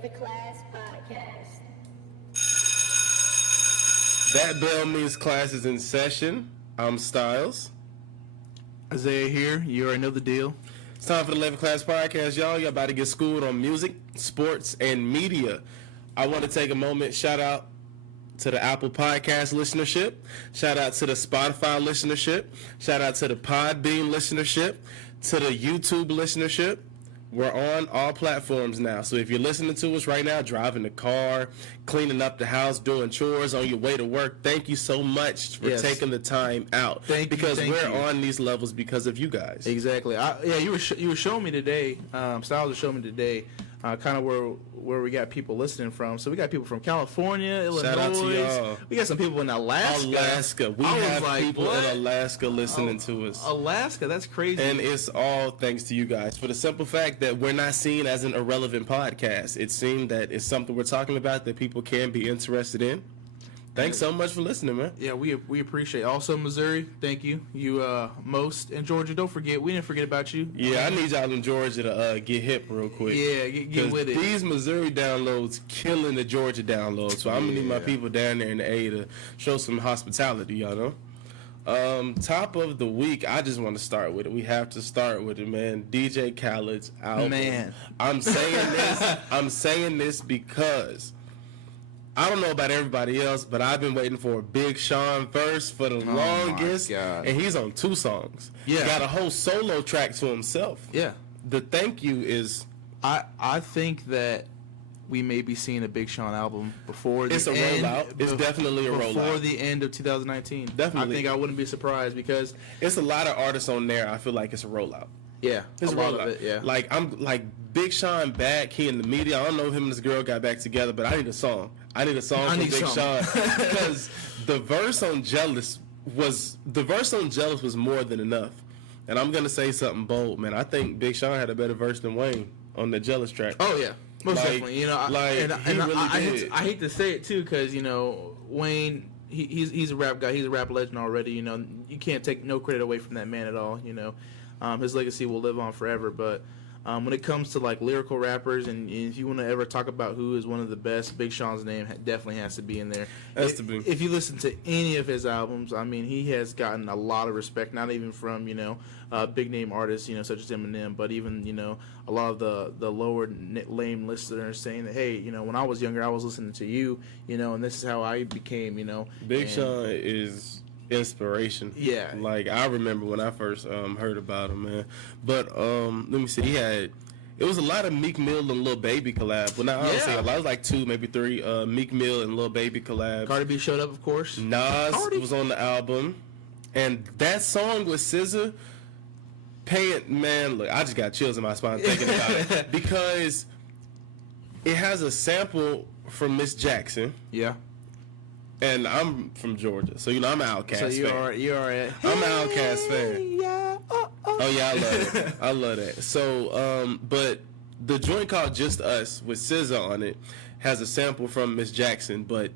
Late4cClass podcast. That bell means class is in session. I'm Stiles. Isaiah here. You already know the deal. It's time for the Late4cClass podcast, y'all. Y'all about to get schooled on music, sports, and media. I want to take a moment, shout out to the Apple Podcast listenership. Shout out to the Spotify listenership. Shout out to the Podbean listenership. To the YouTube listenership. We're on all platforms now. So if you're listening to us right now, driving the car, cleaning up the house, doing chores on your way to work, thank you so much for taking the time out. Thank you. Because we're on these levels because of you guys. Exactly. You were showing me today. Styles was showing me today, kind of where we got people listening from. So we got people from California, Illinois. Shout out to y'all. We got some people in Alaska. We have people in Alaska listening to us. Alaska, that's crazy. And it's all thanks to you guys for the simple fact that we're not seen as an irrelevant podcast. It seemed that it's something we're talking about that people can be interested in. Thanks so much for listening, man. Yeah, we appreciate it. Also, Missouri, thank you. You, Most, and Georgia, don't forget. We didn't forget about you. Yeah, I need y'all in Georgia to get hip real quick. Yeah, get with it. These Missouri downloads killing the Georgia downloads. So I'm going to need my people down there in the A to show some hospitality, y'all know. Top of the week, I just want to start with it. We have to start with it, man. DJ Khaled's album. Man. I'm saying this because I don't know about everybody else, but I've been waiting for a Big Sean verse for the longest, and he's on 2 songs. Yeah, he got a whole solo track to himself. Yeah, the thank you is. I think that we may be seeing a Big Sean album before the end. It's a rollout. It's definitely a rollout before the end of 2019. Definitely, I think I wouldn't be surprised because it's a lot of artists on there. I feel like it's a rollout. Yeah, it's a lot of it. Yeah, I'm Big Sean back. He in the media. I don't know if him and this girl got back together, but I need a song. I need a song from Big Sean because the verse on Jealous was more than enough. And I'm gonna say something bold, man. I think Big Sean had a better verse than Wayne on the Jealous track. Oh yeah, most definitely. You know, I hate to say it too, because you know Wayne. He's a rap guy. He's a rap legend already. You know, you can't take no credit away from that man at all. You know, his legacy will live on forever. But when it comes to like lyrical rappers, and if you want to ever talk about who is one of the best, Big Sean's name definitely has to be in there. If you listen to any of his albums, I mean, he has gotten a lot of respect, not even from big name artists, such as Eminem, but even a lot of the lower lame listeners saying that, hey, when I was younger, I was listening to you, and this is how I became, Big Sean is inspiration. Yeah, like I remember when I first heard about him, man. But let me see, it was a lot of Meek Mill and Lil Baby collab. Well, not honestly, a lot, was like 2, maybe 3 Meek Mill and Lil Baby collabs. Cardi B showed up, of course. Nas was on the album, and that song with SZA, man, look, I just got chills in my spine thinking about it because it has a sample from Miss Jackson. Yeah. And I'm from Georgia, so I'm an Outkast fan. So you're I'm an Outkast fan. Yeah. Oh yeah, I love it. I love that. So, but the joint called Just Us with SZA on it has a sample from Miss Jackson, but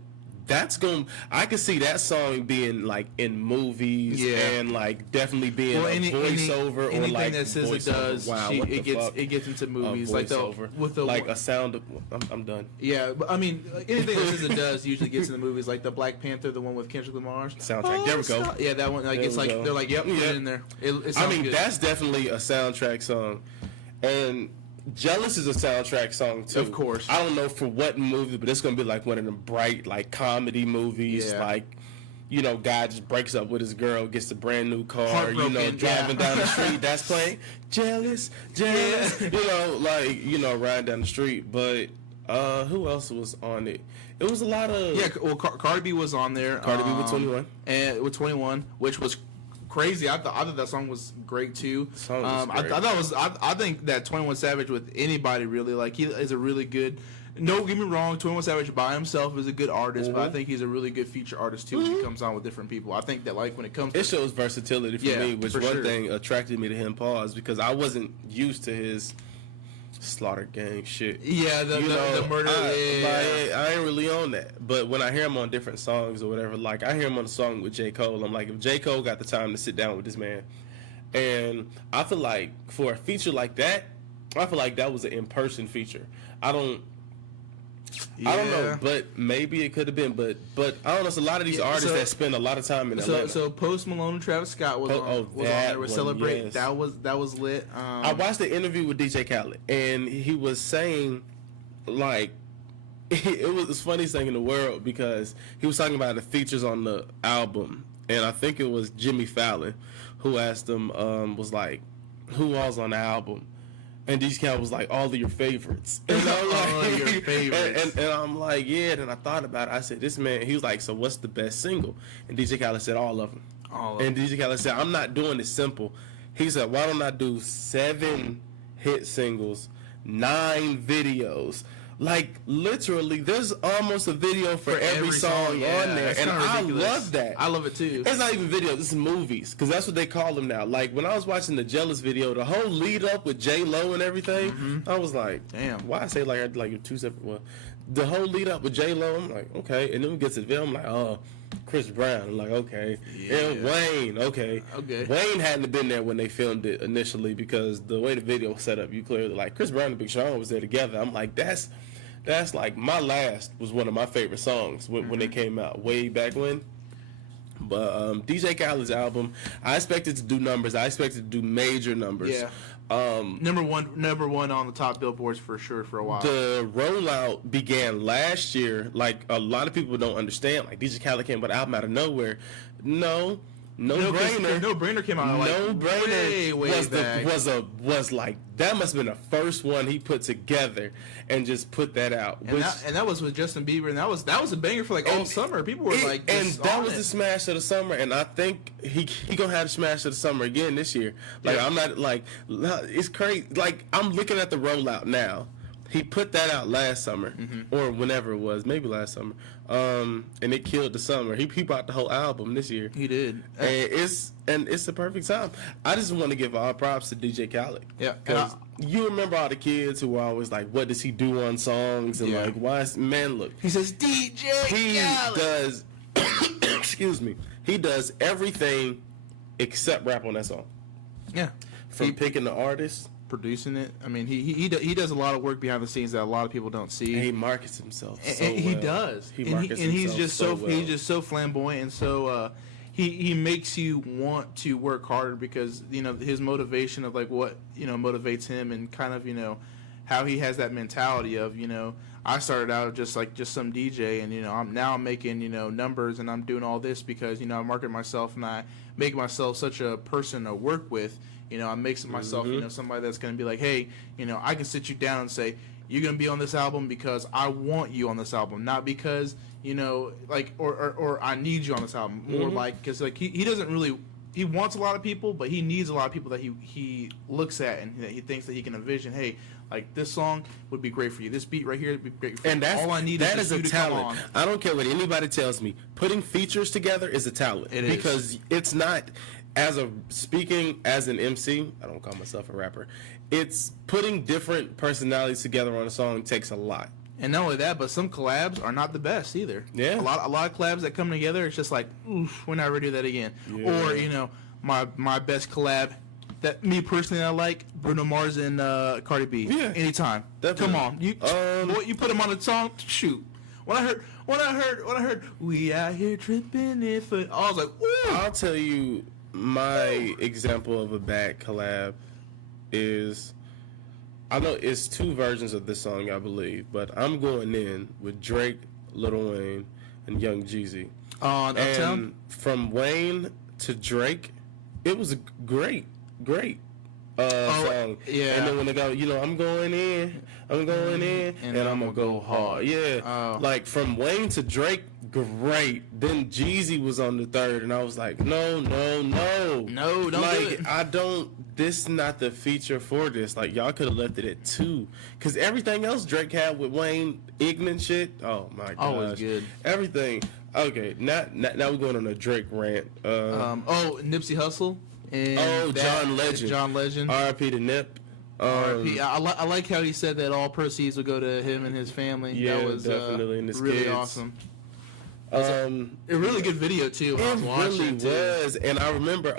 I could see that song being like in movies and like definitely being a voiceover or like that SZA does. Wow, it gets into movies like a sound. I'm done. Yeah, but I mean anything that SZA does usually gets into movies like the Black Panther, the one with Kendrick Lamar's soundtrack. There we go. Yeah, that one. Like it's like they're like, yep, put it in there. I mean that's definitely a soundtrack song, and Jealous is a soundtrack song too. Of course. I don't know for what movie, but it's gonna be like one of them bright like comedy movies. Yeah. Like, guy just breaks up with his girl, gets a brand new car, driving down the street. That's playing Jealous. Yeah. Riding down the street. But who else was on it? It was a lot of Cardi B was on there. Cardi B with 21, and with 21, which was crazy. I thought that song was great too. Great. I think that 21 Savage with anybody really, like, he is a really good. No, get me wrong, 21 Savage by himself is a good artist, but I think he's a really good feature artist too when he comes on with different people. I think that like when it comes to it shows versatility for me, which thing attracted me to him. Because I wasn't used to his Slaughter Gang shit. Yeah, the murder. I ain't really on that. But when I hear him on different songs or whatever, like I hear him on a song with J. Cole, I'm like, if J. Cole got the time to sit down with this man, and I feel like for a feature like that, I feel like that was an in-person feature. Yeah. I don't know, but maybe it could have been. But I don't know. It's a lot of these artists that spend a lot of time in Atlanta. So Post Malone and Travis Scott was on there with Celebrate. Yes. That was lit. I watched the interview with DJ Khaled, and he was saying, like, it was the funniest thing in the world because he was talking about the features on the album, and I think it was Jimmy Fallon who asked him, was like, who was on the album? And DJ Khaled was like, all of your favorites. And I'm like, all of your favorites. And I'm like, yeah. And I thought about it. I said, this man, he was like, so what's the best single? And DJ Khaled said, all of them. And DJ Khaled said, I'm not doing it simple. He said, why don't I do 7 hit singles, 9 videos? Like, literally, there's almost a video for every song on there. And I love that. I love it, too. It's not even videos. It's movies. Because that's what they call them now. Like, when I was watching the Jealous video, the whole lead-up with J-Lo and everything, I was like, damn. Why I say, like you're 2 separate... Well, the whole lead-up with J-Lo, I'm like, okay. And then we get to the video, I'm like, oh, Chris Brown. I'm like, okay. Yeah. And Wayne, okay. Wayne hadn't been there when they filmed it initially because the way the video was set up, you clearly, like, Chris Brown and Big Sean was there together. I'm like, that's like, My Last was one of my favorite songs when they came out way back when. But DJ Khaled's album, I expected to do numbers. I expected to do major numbers. Yeah. Number one on the top billboards for sure for a while. The rollout began last year. Like, a lot of people don't understand. Like, DJ Khaled came with an album out of nowhere. No brainer. No Brainer came out like No Brainer way back. Was like, that must have been the first one he put together and just put that out. And that was with Justin Bieber, and that was a banger for like all summer. People were like, and that was the smash of the summer. And I think he gonna have the smash of the summer again this year. Like, I'm not like, it's crazy. Like, I'm looking at the rollout now. He put that out last summer, or whenever it was, maybe last summer, and it killed the summer. He brought the whole album this year. He did, and it's the perfect time. I just want to give all props to DJ Khaled. Yeah, because you remember all the kids who were always like, "What does he do on songs?" And like, "Why is man look?" He says DJ Khaled. Does excuse me. He does everything except rap on that song. Yeah, from picking the artist. Producing it. I mean, he does a lot of work behind the scenes that a lot of people don't see. And he markets himself so and he does. He's just so flamboyant, and so he makes you want to work harder because his motivation of like what motivates him, and kind of how he has that mentality of I started out just some DJ, and I'm making numbers, and I'm doing all this because I market myself and I make myself such a person to work with. I make myself, somebody that's going to be like, hey, I can sit you down and say, you're going to be on this album because I want you on this album, not because, or I need you on this album. More like, because like he doesn't really, he wants a lot of people, but he needs a lot of people that he looks at and that he thinks that he can envision, hey, like this song would be great for you. This beat right here would be great for you. And all I need is a talent. I don't care what anybody tells me. Putting features together is a talent. It is. Because it's not... Speaking as an MC, I don't call myself a rapper. It's putting different personalities together on a song takes a lot. And not only that, but some collabs are not the best either. Yeah. A lot of collabs that come together, it's just like, oof, we're never do that again. Yeah. Or my best collab that me personally I like, Bruno Mars and Cardi B. Yeah. Anytime. Definitely. Come on, you put them on the song, shoot. When I heard we out here tripping if I was like, ooh. I'll tell you. My example of a bad collab is, I know it's 2 versions of this song, I believe, but I'm going in with Drake, Lil Wayne, and Young Jeezy. On Uptown? And from Wayne to Drake, it was a great song. Yeah. And then when they go, I'm going in, and I'm going to go hard. Yeah. Like, from Wayne to Drake, great. Then Jeezy was on the 3rd, and I was like, no. No, don't do it. This is not the feature for this. Like, y'all could have left it at 2. Because everything else Drake had with Wayne, ignorant shit, oh my gosh. Always good. Everything. Okay, now we're going on a Drake rant. Nipsey Hussle. John Legend. John Legend. R.I.P. to Nip. R.I.P. I like how he said that all proceeds would go to him and his family. Yeah, that was definitely. And his really kids. Awesome. A really good video too. It really was, and I remember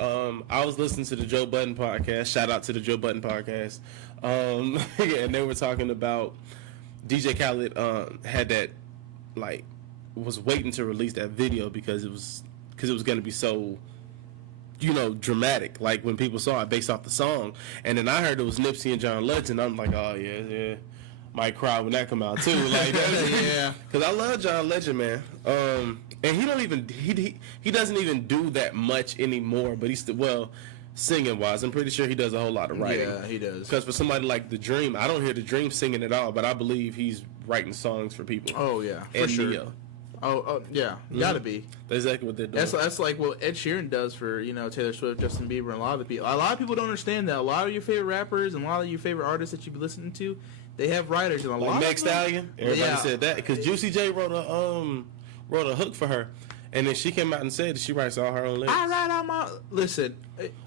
I was listening to the Joe Budden podcast. Shout out to the Joe Budden podcast, and they were talking about DJ Khaled had that, like, was waiting to release that video because it was going to be so, you know, dramatic. Like when people saw it based off the song, and then I heard it was Nipsey and John Legend. I'm like, oh yeah, might cry when that come out too. Like, yeah, because I love John Legend, man. And he doesn't even do that much anymore. But he's still, singing wise, I'm pretty sure he does a whole lot of writing. Yeah, he does. Because for somebody like The Dream, I don't hear The Dream singing at all, but I believe he's writing songs for people. Oh yeah, and for sure. Neo. Oh yeah, gotta be. That's exactly what they're doing. That's like what Ed Sheeran does for, you know, Taylor Swift, Justin Bieber, and a lot of the people. A lot of people don't understand that. A lot of your favorite rappers and a lot of your favorite artists that you be listening to, they have writers, and a lot. Like Meg Stallion, everybody said that because Juicy J wrote a hook for her, and then she came out and said that she writes all her own lyrics. I write all my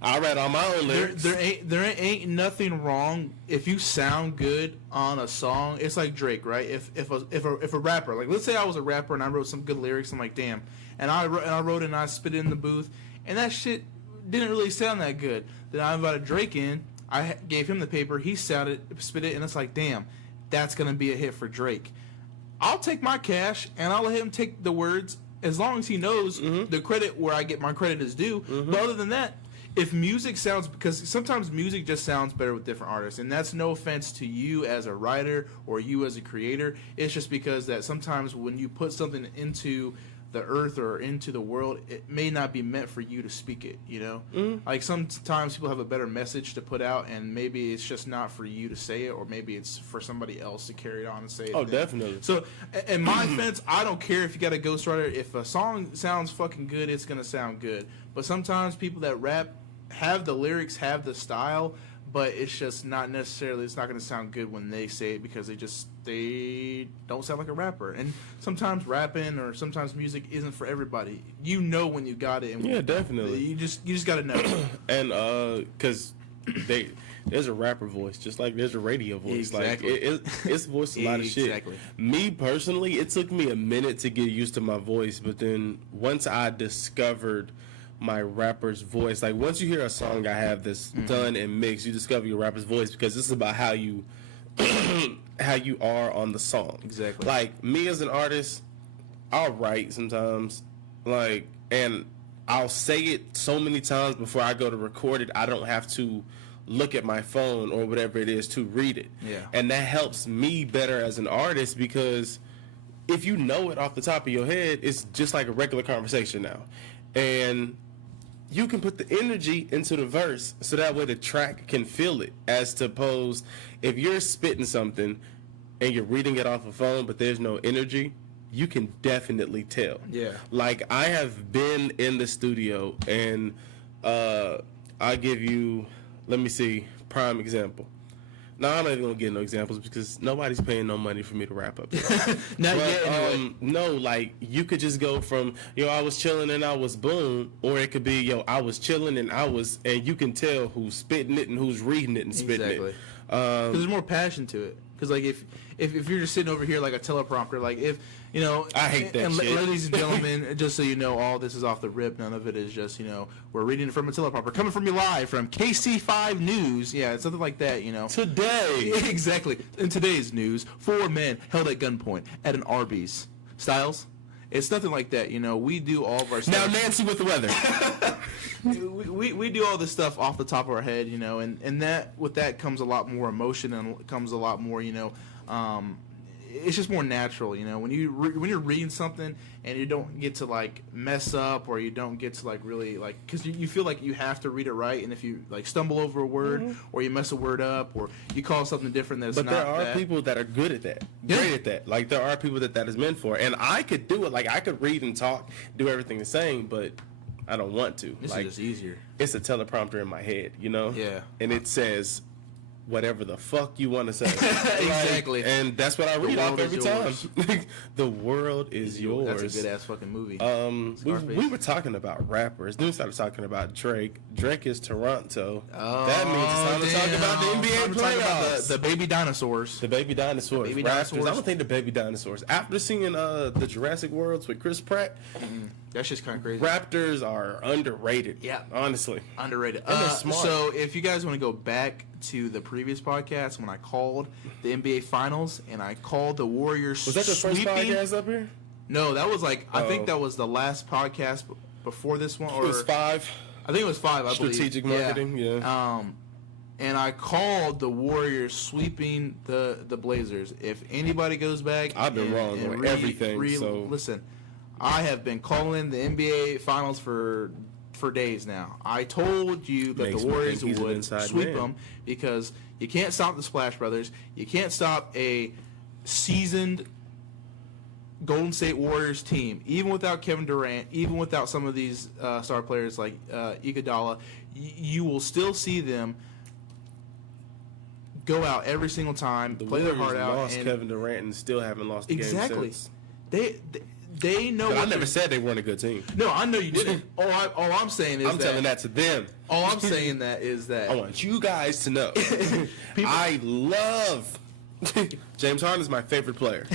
I write all my own lyrics. There ain't nothing wrong if you sound good on a song. It's like Drake, right? If a rapper, like, let's say I was a rapper and I wrote some good lyrics, I'm like, damn, and I wrote it and I spit it in the booth, and that shit didn't really sound that good. Then I invited Drake in, I gave him the paper, he spit it, and it's like, damn, that's gonna be a hit for Drake. I'll take my cash and I'll let him take the words as long as he knows the credit where I get my credit is due. But other than that, if music sounds, because sometimes music just sounds better with different artists, and that's no offense to you as a writer or you as a creator. It's just because that sometimes when you put something into the earth or into the world, it may not be meant for you to speak it, you know? Like sometimes people have a better message to put out, and maybe it's just not for you to say it, or maybe it's for somebody else to carry it on and say it. Oh, definitely. So in my defense, I don't care if you got a ghostwriter. If a song sounds fucking good, it's going to sound good. But sometimes people that rap have the lyrics, have the style, but it's just not necessarily, it's not going to sound good when they say it because they don't sound like a rapper. And sometimes rapping or sometimes music isn't for everybody. You know when you got it. And yeah, definitely. You just got to know. And because there's a rapper voice, just like there's a radio voice. Exactly. Like it's voiced a lot of shit. Exactly. Me personally, it took me a minute to get used to my voice, but then once I discovered my rapper's voice, like once you hear a song I have that's done and mixed, you discover your rapper's voice because this is about how you are on the song. Exactly. Like me as an artist, I'll write sometimes, like, and I'll say it so many times before I go to record it, I don't have to look at my phone or whatever it is to read it. Yeah. And that helps me better as an artist because if you know it off the top of your head, it's just like a regular conversation now. And you can put the energy into the verse so that way the track can feel it, as opposed if you're spitting something and you're reading it off a phone but there's no energy, you can definitely tell. Yeah. Like I have been in the studio and I give you, let me see, prime example. No, I'm not even gonna get no examples because nobody's paying no money for me to rap up. Not yet, anyway. No, like you could just go from I was chilling and I was boom, or it could be I was chilling and and you can tell who's spitting it and who's reading it and spitting it. Because there's more passion to it. Because like if you're just sitting over here like a teleprompter, like if I hate that shit. Ladies and gentlemen, just so you know, all this is off the rip. None of it is just we're reading it from a teleprompter, coming from you live from KC5 News. Yeah, it's something like that. Today, exactly. In today's news, 4 men held at gunpoint at an Arby's. Stiles, it's nothing like that. We do all of our stuff. Now Nancy with the weather. we do all this stuff off the top of our head, and that with that comes a lot more emotion and comes a lot more, it's just more natural, when you're reading something and you don't get to like mess up or you don't get to like really like because you feel like you have to read it right, and if you like stumble over a word or you mess a word up or you call something different that's not that. But there are people that are good at that, great at that. Like there are people that is meant for, and I could do it. Like I could read and talk, do everything the same, but I don't want to. This like, is just easier. It's a teleprompter in my head, Yeah. And it says whatever the fuck you want to say. Exactly. And that's what I read off every time. The world is yours. That's a good ass fucking movie. We were talking about rappers. Then we started talking about Drake. Drake is Toronto. Oh, that means it's time to talk about the NBA playoffs. The baby dinosaurs. The baby dinosaurs. The baby Raptors. dinosaurs. I don't think the baby dinosaurs. After seeing the Jurassic Worlds with Chris Pratt, That's just kind of crazy. Raptors are underrated. Yeah. Honestly. Underrated. And they're smart. So if you guys want to go back to the previous podcast when I called the NBA Finals and I called the Warriors Was that the first sweeping, podcast up here? No, that was like, I think that was the last podcast before this one. Or, it was 5. I think it was 5, I believe. Strategic marketing, yeah. And I called the Warriors sweeping the Blazers. If anybody goes back, I've been wrong on everything. So listen, I have been calling the NBA Finals for days now. I told you that the Warriors would sweep them because you can't stop the Splash Brothers. You can't stop a seasoned Golden State Warriors team, even without Kevin Durant, even without some of these star players like Iguodala. You will still see them go out every single time, play their heart out. Lost Kevin Durant and still haven't lost the game since. They know. But I never said they weren't a good team. No, I know you didn't. All I'm saying is I'm telling that to them. All I'm saying that is that I want you guys to know. I love James Harden is my favorite player.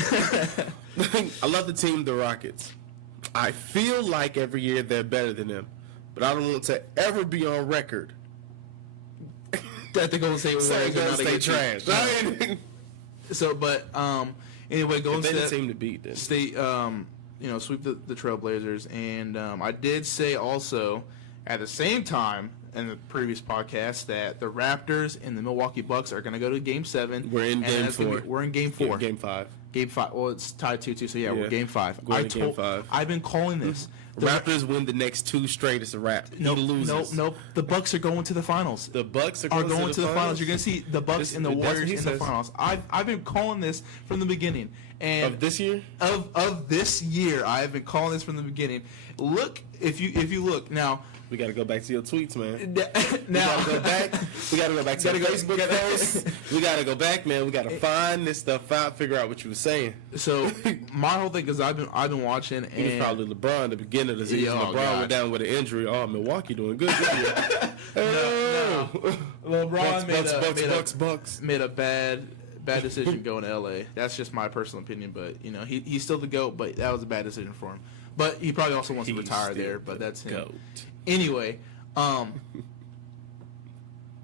I love the team, the Rockets. I feel like every year they're better than them, but I don't want to ever be on record that the Golden State Warriors are not a good trash. So, but anyway, Golden State team to beat then. State, sweep the Trailblazers, and I did say also at the same time in the previous podcast that the Raptors and the Milwaukee Bucks are going to go to Game 7. We're in Game 4. We're in Game 4. Game 5. Game 5. Well, it's tied 2-2, so yeah, we're Game 5. Game 5. I've been calling this. Raptors win the next 2 straight. It's a wrap. Nope. The Bucks are going to the finals. The Bucks are going to the finals. You're going to see the Bucks and the Warriors in the finals. I've been calling this from the beginning. And of this year? Of this year, I have been calling this from the beginning. Look, if you look now. We got to go back to your tweets, man. Now we got to go back. We got to go back to your Facebook posts. We got to go back, man. We got to find this stuff out, figure out what you were saying. So my whole thing is I've been watching, and it was probably LeBron at the beginning of the season. LeBron went down with an injury. Oh, Milwaukee doing good. No. LeBron Bucks made a bad decision going to LA. That's just my personal opinion, but he's still the GOAT, but that was a bad decision for him. But he probably also wants to retire there, but that's him. GOAT. Anyway,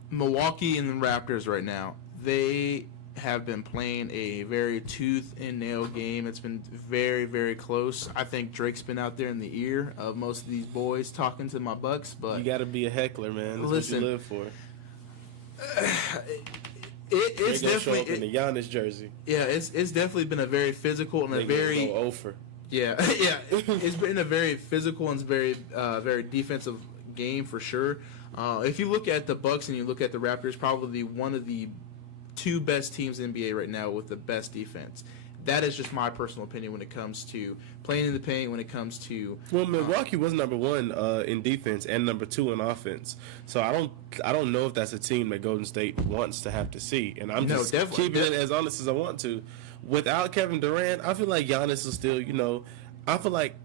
Milwaukee and the Raptors right now, they have been playing a very tooth and nail game. It's been very, very close. I think Drake's been out there in the ear of most of these boys talking to my Bucks, but you got to be a heckler, man. That's what you live for. It's definitely in the Giannis jersey. Yeah, it's definitely been a very physical and a very go over. Yeah. It's been a very physical and very defensive game for sure. If you look at the Bucks and you look at the Raptors, probably one of the 2 best teams in the NBA right now with the best defense. That is just my personal opinion when it comes to playing in the paint. When it comes to Milwaukee was number 1 in defense and number 2 in offense. So I don't know if that's a team that Golden State wants to have to see. And I'm just keeping it as honest as I want to. Without Kevin Durant, I feel like Giannis is still, I feel like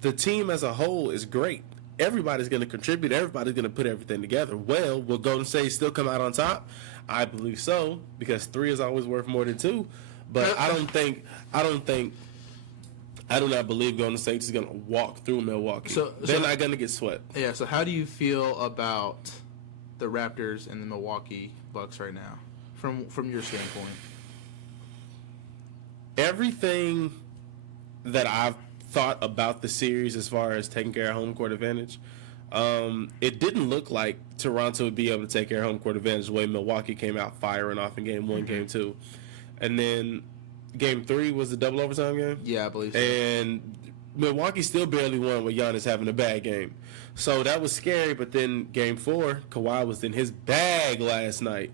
the team as a whole is great. Everybody's going to contribute. Everybody's going to put everything together. Well, will Golden State still come out on top? I believe so, because 3 is always worth more than 2. But I do not believe Golden State is going to walk through Milwaukee. They're not going to get swept. Yeah, so how do you feel about the Raptors and the Milwaukee Bucks right now, from your standpoint? Everything that I've thought about the series as far as taking care of home court advantage, it didn't look like Toronto would be able to take care of home court advantage the way Milwaukee came out firing off in Game 1, Game 2. And then Game 3 was the double overtime game? Yeah, I believe so. And Milwaukee still barely won with Giannis having a bad game. So that was scary, but then Game 4, Kawhi was in his bag last night.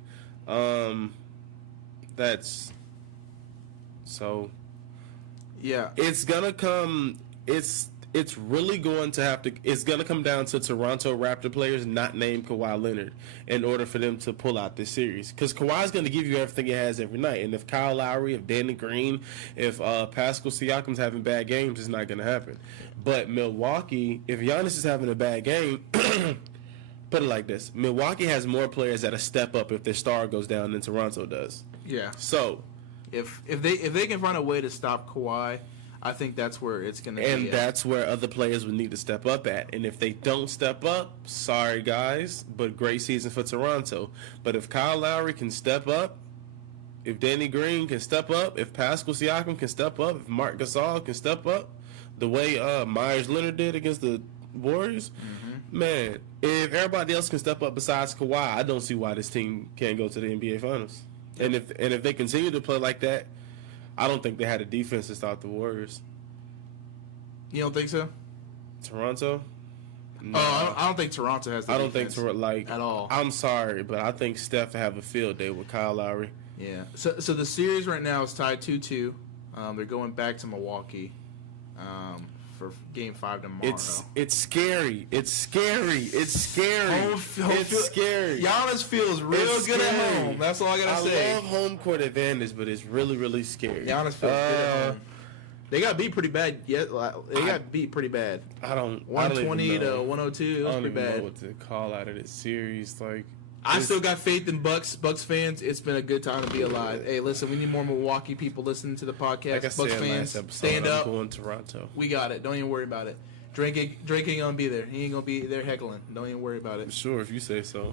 Yeah, it's gonna come. It's really going to have to. It's gonna come down to Toronto Raptor players not named Kawhi Leonard in order for them to pull out this series. Because Kawhi's gonna give you everything he has every night, and if Kyle Lowry, if Danny Green, if Pascal Siakam's having bad games, it's not gonna happen. But Milwaukee, if Giannis is having a bad game. Put it like this: Milwaukee has more players that step up if their star goes down than Toronto does. Yeah. So, if they can find a way to stop Kawhi, I think that's where it's going to be. And that's where other players would need to step up at. And if they don't step up, sorry guys, but great season for Toronto. But if Kyle Lowry can step up, if Danny Green can step up, if Pascal Siakam can step up, if Marc Gasol can step up, the way Myers Leonard did against the Warriors, man, if everybody else can step up besides Kawhi, I don't see why this team can't go to the NBA Finals. And if they continue to play like that, I don't think they had a defense to stop the Warriors. You don't think so? Toronto? No. Oh, I don't think Toronto has the defense. I don't think at all. I'm sorry, but I think Steph have a field day with Kyle Lowry. Yeah. So the series right now is tied 2-2. They're going back to Milwaukee for Game 5 tomorrow. It's scary. It's scary. It's scary. It's scary. Giannis feels real good at home. That's all I gotta say. I love home court advantage, but it's really, really scary. Giannis feels good at home. They got beat pretty bad. They got beat pretty bad. 120 to 102. It was pretty bad. I don't even know what to call out of this series. I still got faith in Bucks fans. It's been a good time to be alive. Hey, listen, we need more Milwaukee people listening to the podcast. Like I Bucks said fans, last episode, stand up. I'm going Toronto. We got it. Don't even worry about it. Drake ain't gonna be there. He ain't gonna be there heckling. Don't even worry about it. Sure, if you say so.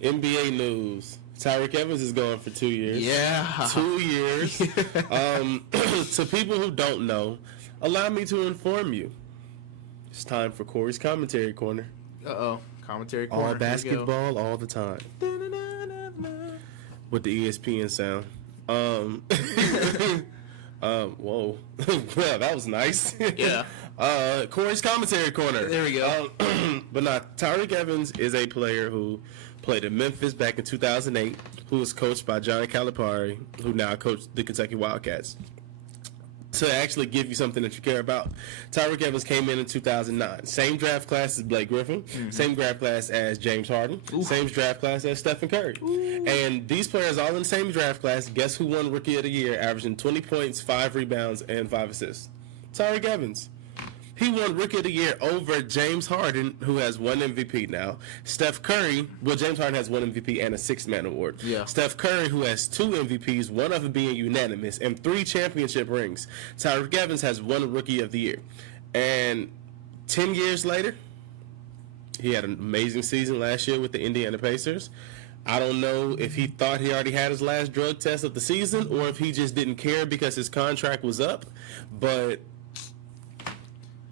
NBA news. Tyreke Evans is gone for 2 years. Yeah. 2 years. To people who don't know, allow me to inform you. It's time for Corey's Commentary Corner. Uh-oh. Commentary Corner. All basketball, all the time. With the ESPN sound. Whoa. Well, that was nice. Yeah. Corey's Commentary Corner. There we go. But Tyreke Evans is a player who played in Memphis back in 2008, who was coached by John Calipari, who now coaches the Kentucky Wildcats. To actually give you something that you care about, Tyreke Evans came in 2009. Same draft class as Blake Griffin, same draft class as James Harden, same draft class as Stephen Curry. And these players all in the same draft class. Guess who won Rookie of the Year, averaging 20 points, 5 rebounds, and 5 assists? Tyreke Evans. He won Rookie of the Year over James Harden, who has 1 MVP now. Steph Curry, James Harden has 1 MVP and a 6th-man award. Yeah. Steph Curry, who has 2 MVPs, one of them being unanimous, and 3 championship rings. Tyreke Evans has 1 Rookie of the Year. And 10 years later, he had an amazing season last year with the Indiana Pacers. I don't know if he thought he already had his last drug test of the season or if he just didn't care because his contract was up. But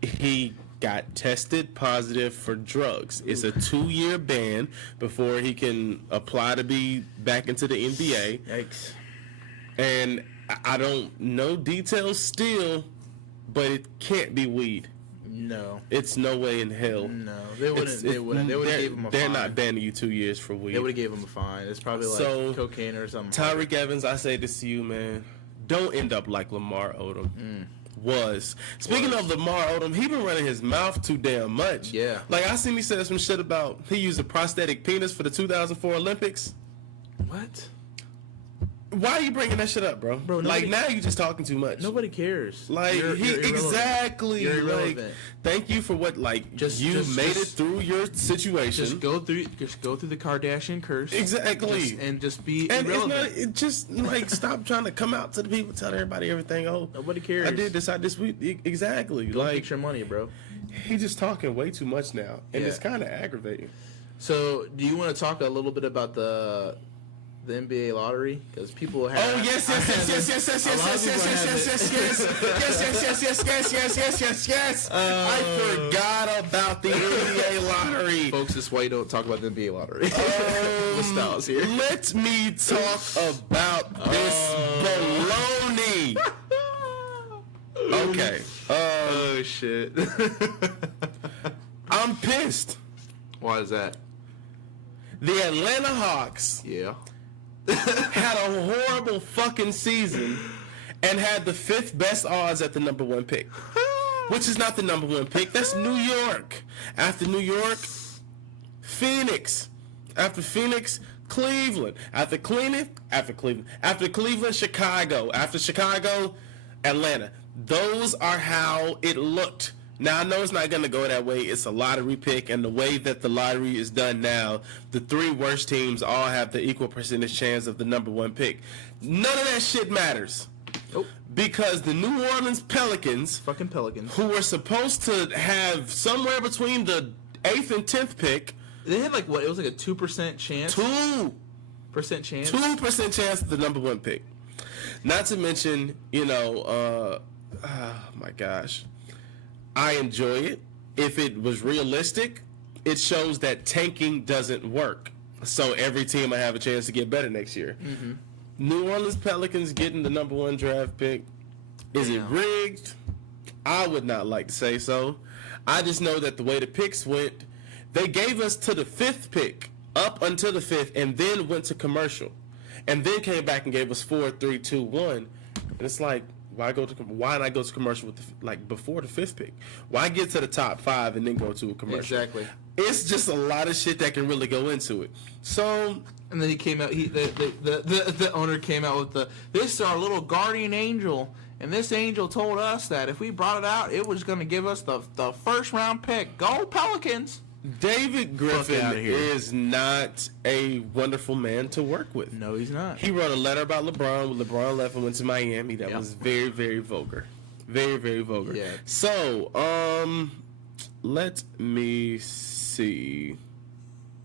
he got tested positive for drugs. It's a 2-year ban before he can apply to be back into the NBA. Yikes. And I don't know details still, but it can't be weed. No. It's no way in hell. No. They wouldn't. They would have gave him a fine. They're not banning you 2 years for weed. They would have gave him a fine. It's probably like cocaine or something. Tyreke Evans, I say this to you, man. Don't end up like Lamar Odom. Speaking of Lamar Odom, he been running his mouth too damn much. Yeah. Like, I seen he said some shit about he used a prosthetic penis for the 2004 Olympics. What? Why are you bringing that shit up, bro? Like, now you just talking too much. Nobody cares. Like, you're exactly. You're like, thank you for what, like, you made it through your situation. Just go through the Kardashian curse. Exactly. And just be irrelevant. Stop trying to come out to the people, tell everybody everything. Oh, nobody cares. I did this week. Exactly. Go get your money, bro. He's just talking way too much now, and it's kind of aggravating. So, do you want to talk a little bit about the NBA lottery? Because people have. Oh yes. I forgot about the NBA lottery. Folks, this is why you don't talk about the NBA lottery. The Stiles here. Let me talk about this baloney. Okay. Oh shit. I'm pissed. Why is that? The Atlanta Hawks. Yeah. Had a horrible fucking season and had the 5th best odds at the number 1 pick, which is not the number 1 pick. That's New York. After New York, Phoenix. After Phoenix, Cleveland. After Cleveland, Chicago. After Chicago, Atlanta. Those are how it looked. Now, I know it's not going to go that way. It's a lottery pick, and the way that the lottery is done now, the 3 worst teams all have the equal percentage chance of the number 1 pick. None of that shit matters. Nope. Because the New Orleans Pelicans, fucking Pelicans, who were supposed to have somewhere between the 8th and 10th pick, they had like what? It was like a 2% chance. 2% chance. 2% chance at the number 1 pick. Not to mention, oh my gosh, I enjoy it. If it was realistic, it shows that tanking doesn't work. So every team will have a chance to get better next year. Mm-hmm. New Orleans Pelicans getting the number 1 draft pick. Is it rigged? I would not like to say so. I just know that the way the picks went, they gave us to the 5th pick, up until the 5th, and then went to commercial. And then came back and gave us 4, 3, 2, 1. And it's like, why not go to commercial with before the 5th pick? Why get to the top 5 and then go to a commercial? Exactly. It's just a lot of shit that can really go into it. So, and then he came out. The owner came out with this is our little guardian angel, and this angel told us that if we brought it out, it was going to give us the first round pick. Go Pelicans! David Griffin is not a wonderful man to work with. No, he's not. He wrote a letter about LeBron when LeBron left and went to Miami. That was very, very vulgar. Very, very vulgar. Yeah. So, let me see.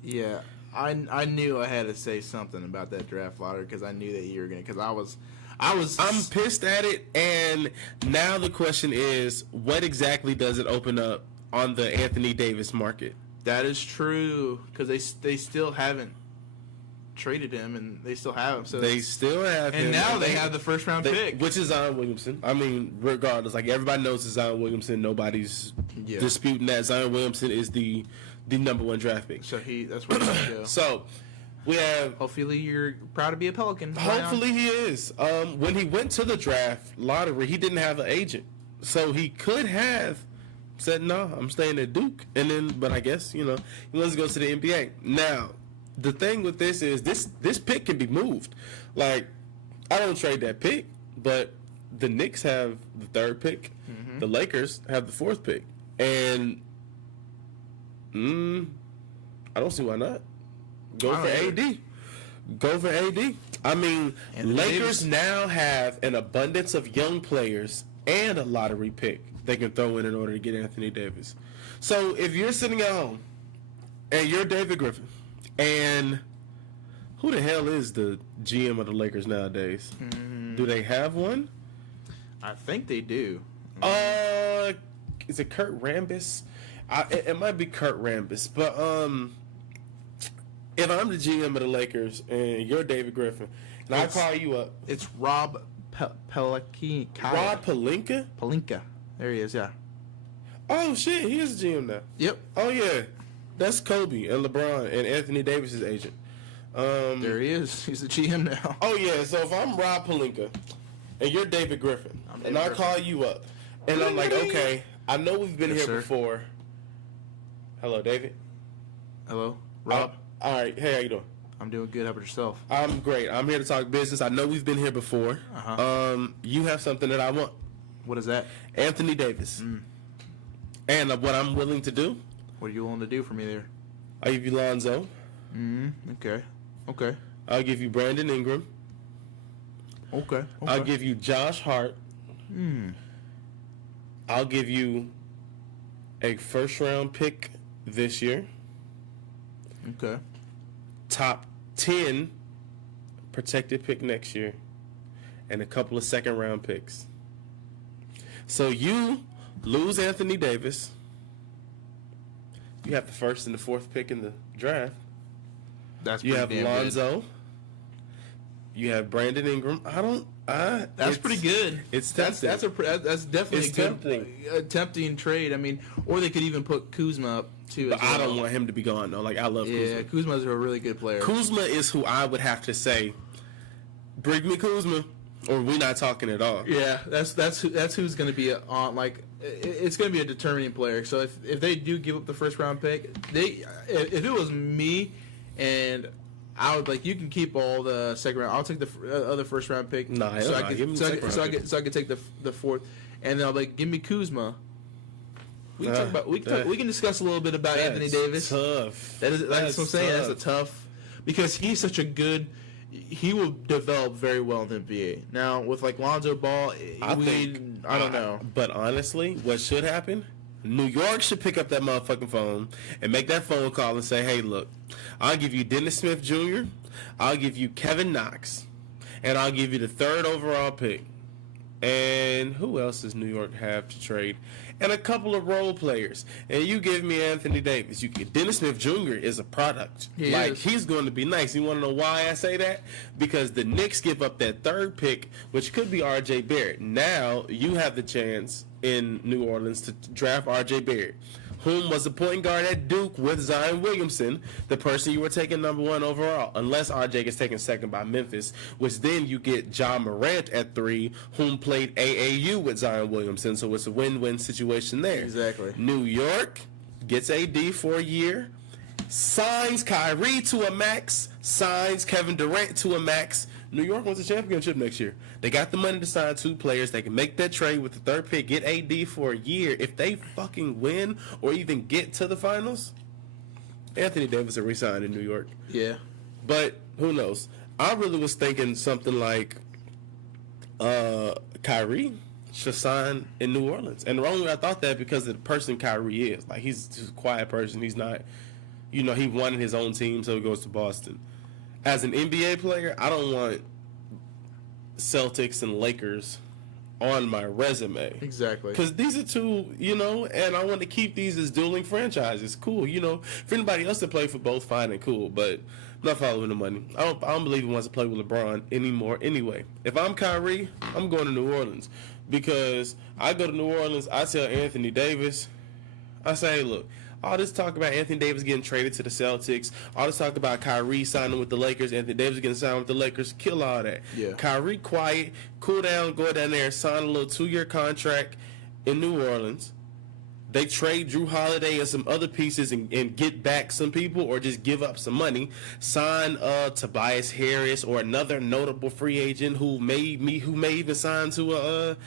Yeah, I knew I had to say something about that draft lottery because I knew that you were gonna. Because I'm pissed at it, and now the question is, what exactly does it open up on the Anthony Davis market? That is true because they still haven't traded him, and they still have him. So they still have him, and now they have the first round pick, which is Zion Williamson. I mean, regardless, everybody knows it's Zion Williamson. Nobody's disputing that Zion Williamson is the number 1 draft pick. So that's where he's gonna go. So we have. Hopefully, you're proud to be a Pelican. Hopefully, he is. When he went to the draft lottery, he didn't have an agent, so he could have said, "No, I'm staying at Duke," but I guess he wants to go to the NBA. Now, the thing with this is this pick can be moved. I don't trade that pick, but the Knicks have the 3rd pick, the Lakers have the 4th pick, and I don't see why not. Go for AD. Go for AD. I mean, Lakers now have an abundance of young players and a lottery pick they can throw in order to get Anthony Davis. So if you're sitting at home and you're David Griffin, and who the hell is the GM of the Lakers nowadays? Do they have one? I think they do. Is it Kurt Rambis? It might be Kurt Rambis, but if I'm the GM of the Lakers and you're David Griffin, and I call you up, it's Rob Pelinka. Rob Pelinka? Pelinka. There he is, yeah. Oh, shit, he is a GM now. Yep. Oh, yeah. That's Kobe and LeBron and Anthony Davis's agent. There he is. He's the GM now. Oh, yeah. So if I'm Rob Pelinka and you're David Griffin, I call you up, and I'm like, okay, I know we've been here before. Hello, David. Hello, Rob. All right. Hey, how you doing? I'm doing good. How about yourself? I'm great. I'm here to talk business. I know we've been here before. You have something that I want. What is that? Anthony Davis. And what I'm willing to do. What are you willing to do for me there? I'll give you Lonzo. Okay. I'll give you Brandon Ingram. Okay. I'll give you Josh Hart. I'll give you a first-round pick this year. Okay. Top 10 protected pick next year. And a couple of second-round picks. So you lose Anthony Davis. You have the 1st and the 4th pick in the draft. You have Lonzo. You have Brandon Ingram. That's pretty good. It's tempting. That's definitely a tempting trade. I mean, or they could even put Kuzma up too. But I don't want him to be gone though. I love Kuzma. Yeah, Kuzma's a really good player. Kuzma is who I would have to say, bring me Kuzma, or we're not talking at all. Yeah, that's who's going to be on. It's going to be a determining player. So if they do give up the first round pick, if it was me, and I would you can keep all the second round. I'll take the other first round pick. So I can take the 4th, and they'll give me Kuzma. We can talk about we can discuss a little bit about Anthony Davis. Tough. That's what I'm saying. That's a tough because he's such a good. he will develop very well in the NBA. Now with like Lonzo Ball, I don't know. But honestly, what should happen? New York should pick up that motherfucking phone and make that phone call and say, "Hey, look, I'll give you Dennis Smith Jr., I'll give you Kevin Knox, and I'll give you the 3rd overall pick." And who else does New York have to trade? And a couple of role players. And you give me Anthony Davis. You get Dennis Smith Jr. is a product. He's going to be nice. You want to know why I say that? Because the Knicks give up that 3rd pick, which could be R.J. Barrett. Now you have the chance in New Orleans to draft R.J. Barrett, whom was a point guard at Duke with Zion Williamson, the person you were taking number 1 overall, unless RJ gets taken 2nd by Memphis, which then you get Ja Morant at 3, whom played AAU with Zion Williamson, so it's a win-win situation there. Exactly. New York gets AD for a year, signs Kyrie to a max, signs Kevin Durant to a max. New York wins the championship next year. They got the money to sign 2 players. They can make that trade with the 3rd pick, get AD for a year. If they fucking win or even get to the finals, Anthony Davis will resign in New York. Yeah. But who knows? I really was thinking something like Kyrie should sign in New Orleans. And the only way I thought that because of the person Kyrie is. Like, he's just a quiet person. He's not, he wanted his own team, so he goes to Boston. As an NBA player, I don't want Celtics and Lakers on my resume. Exactly. Because these are 2, and I want to keep these as dueling franchises. Cool, for anybody else to play for both, fine and cool, but I'm not following the money. I don't believe he wants to play with LeBron anymore anyway. If I'm Kyrie, I'm going to New Orleans. Because I go to New Orleans, I tell Anthony Davis, I say, hey, look, all this talk about Anthony Davis getting traded to the Celtics, all this talk about Kyrie signing with the Lakers, Anthony Davis getting signed with the Lakers, kill all that. Yeah. Kyrie quiet, cool down, go down there and sign a little 2-year contract in New Orleans. They trade Drew Holiday and some other pieces and get back some people or just give up some money. Sign Tobias Harris or another notable free agent who may even sign to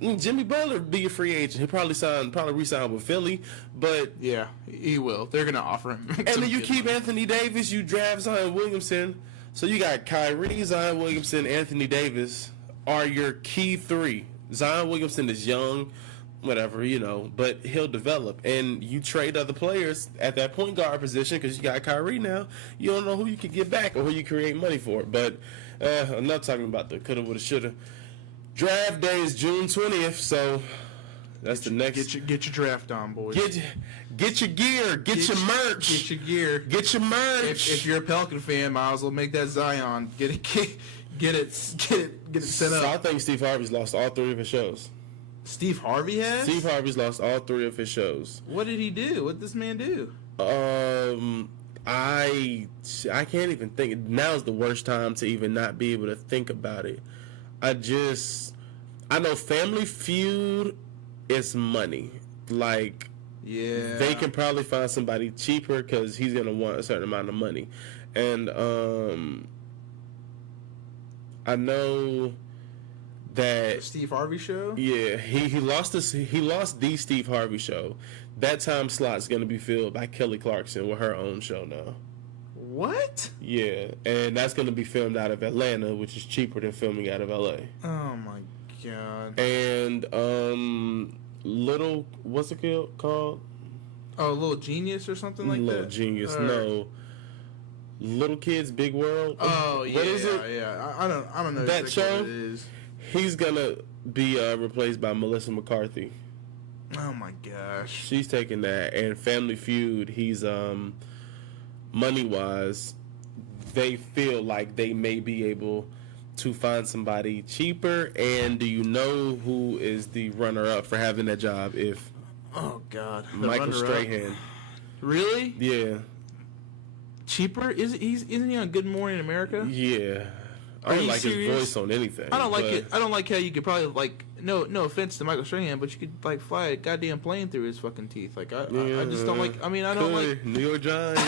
Jimmy Butler be a free agent. He'll probably re-sign with Philly, but yeah, he will. They're gonna offer him. And then you keep Anthony Davis. You draft Zion Williamson. So you got Kyrie, Zion Williamson, Anthony Davis are your key 3. Zion Williamson is young, whatever, but he'll develop. And you trade other players at that point guard position because you got Kyrie now. You don't know who you can get back or who you create money for. But I'm not talking about the coulda, woulda, shoulda. Draft day is June 20th, so that's the next. Get your draft on, boys. Get your gear. Get your merch. Get your gear. Get your merch. If you're a Pelican fan, might as well make that Zion. Get it set up. So I think Steve Harvey's lost all 3 of his shows. Steve Harvey has? Steve Harvey's lost all 3 of his shows. What did he do? What did this man do? I can't even think. Now's the worst time to even not be able to think about it. I know Family Feud is money. Like, yeah, they can probably find somebody cheaper because he's gonna want a certain amount of money. And I know that Steve Harvey show. Yeah, he lost the Steve Harvey show. That time slot's gonna be filled by Kelly Clarkson with her own show now. What? Yeah, and that's going to be filmed out of Atlanta, which is cheaper than filming out of LA. Oh my god. And what's it called? Oh, Little Genius or something like that? Little Genius, no. Little Kids Big World. Oh yeah, what is it? Yeah. I don't know that exactly show. What it is. He's gonna be replaced by Melissa McCarthy. Oh my gosh. She's taking that, and Family Feud. He's money-wise, they feel like they may be able to find somebody cheaper. And do you know who is the runner-up for having that job? Oh God, Michael Strahan. Really? Yeah. Cheaper? Isn't he on Good Morning America? Yeah. I don't like his voice on anything. I don't like it. I don't like how you could probably no offense to Michael Strahan, but you could fly a goddamn plane through his fucking teeth. I just don't like. I mean, I don't like New York Giants.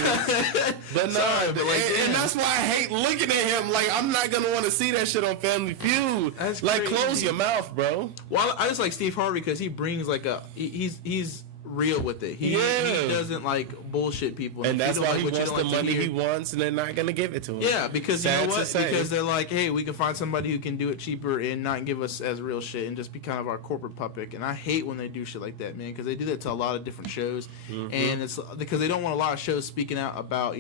But no, and that's why I hate looking at him. Like, I'm not gonna want to see that shit on Family Feud. That's crazy. Close your mouth, bro. Well, I just like Steve Harvey because he brings he's real with it. He doesn't like bullshit people, and that's why he wants the money he wants, and they're not gonna give it to him. Yeah, because you know what? Because they're like, hey, we can find somebody who can do it cheaper and not give us as real shit and just be kind of our corporate puppet. And I hate when they do shit like that, man, because they do that to a lot of different shows, and it's because they don't want a lot of shows speaking out about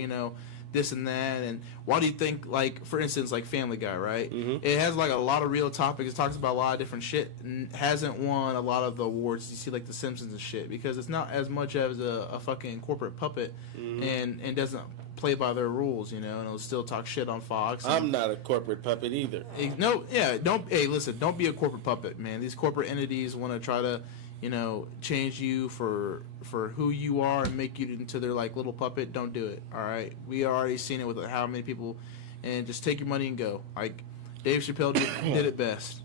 this and that. And why do you think, like, for instance, like Family Guy, right? It has like a lot of real topics. It talks about a lot of different shit and hasn't won a lot of the awards you see like The Simpsons and shit, because it's not as much as a fucking corporate puppet and doesn't play by their rules, and it'll still talk shit on Fox. I'm not a corporate puppet either. Listen, don't be a corporate puppet, man. These corporate entities want to try to change you for who you are and make you into their like little puppet. Don't do it. All right, we already seen it with how many people, and just take your money and go. Like Dave Chappelle did it best.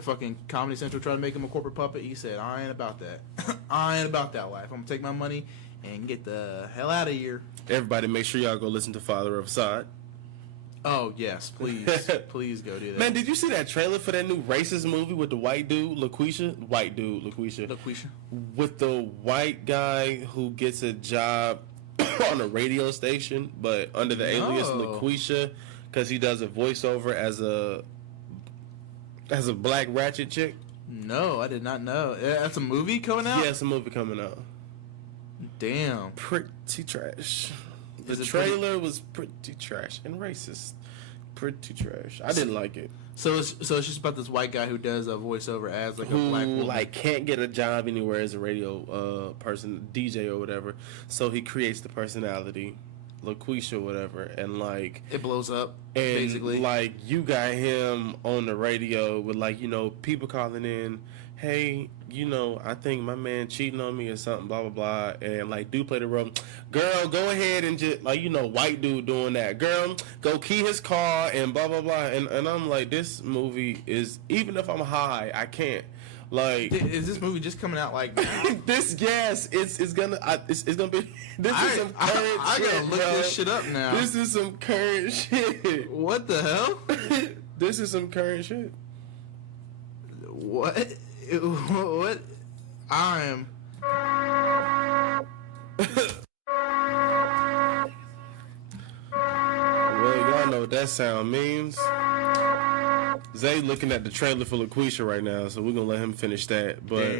Fucking Comedy Central tried to make him a corporate puppet. He said, I ain't about that. I ain't about that life. I'm gonna take my money and get the hell out of here. Everybody, make sure y'all go listen to Father of Sod. Oh, yes, please. Please go do that. Man, did you see that trailer for that new racist movie with the white dude, Laquisha? Laquisha. With the white guy who gets a job on a radio station, but under the alias Laquisha, because he does a voiceover as a black ratchet chick? No, I did not know. That's a movie coming out? Yeah, it's a movie coming out. Damn. Pretty trash. The trailer was pretty trash and racist. Pretty trash. I didn't like it. So it's just about this white guy who does a voiceover as like a black woman. Like can't get a job anywhere as a radio person, DJ or whatever. So he creates the personality, Laquisha or whatever, and like it blows up. And basically, like you got him on the radio with like people calling in, hey, I think my man cheating on me or something, blah, blah, blah. And, like, dude play the role. Girl, go ahead and just, like, white dude doing that. Girl, go key his car and blah, blah, blah. And I'm like, this movie is, even if I'm high, I can't. Like, is this movie just coming out like now? it's gonna be. This is some current shit. I gotta look this shit up now. This is some current shit. What the hell? This is some current shit. What? What? I am. Well, y'all know what that sound means. Zay looking at the trailer for Laquisha right now, so we're gonna let him finish that. But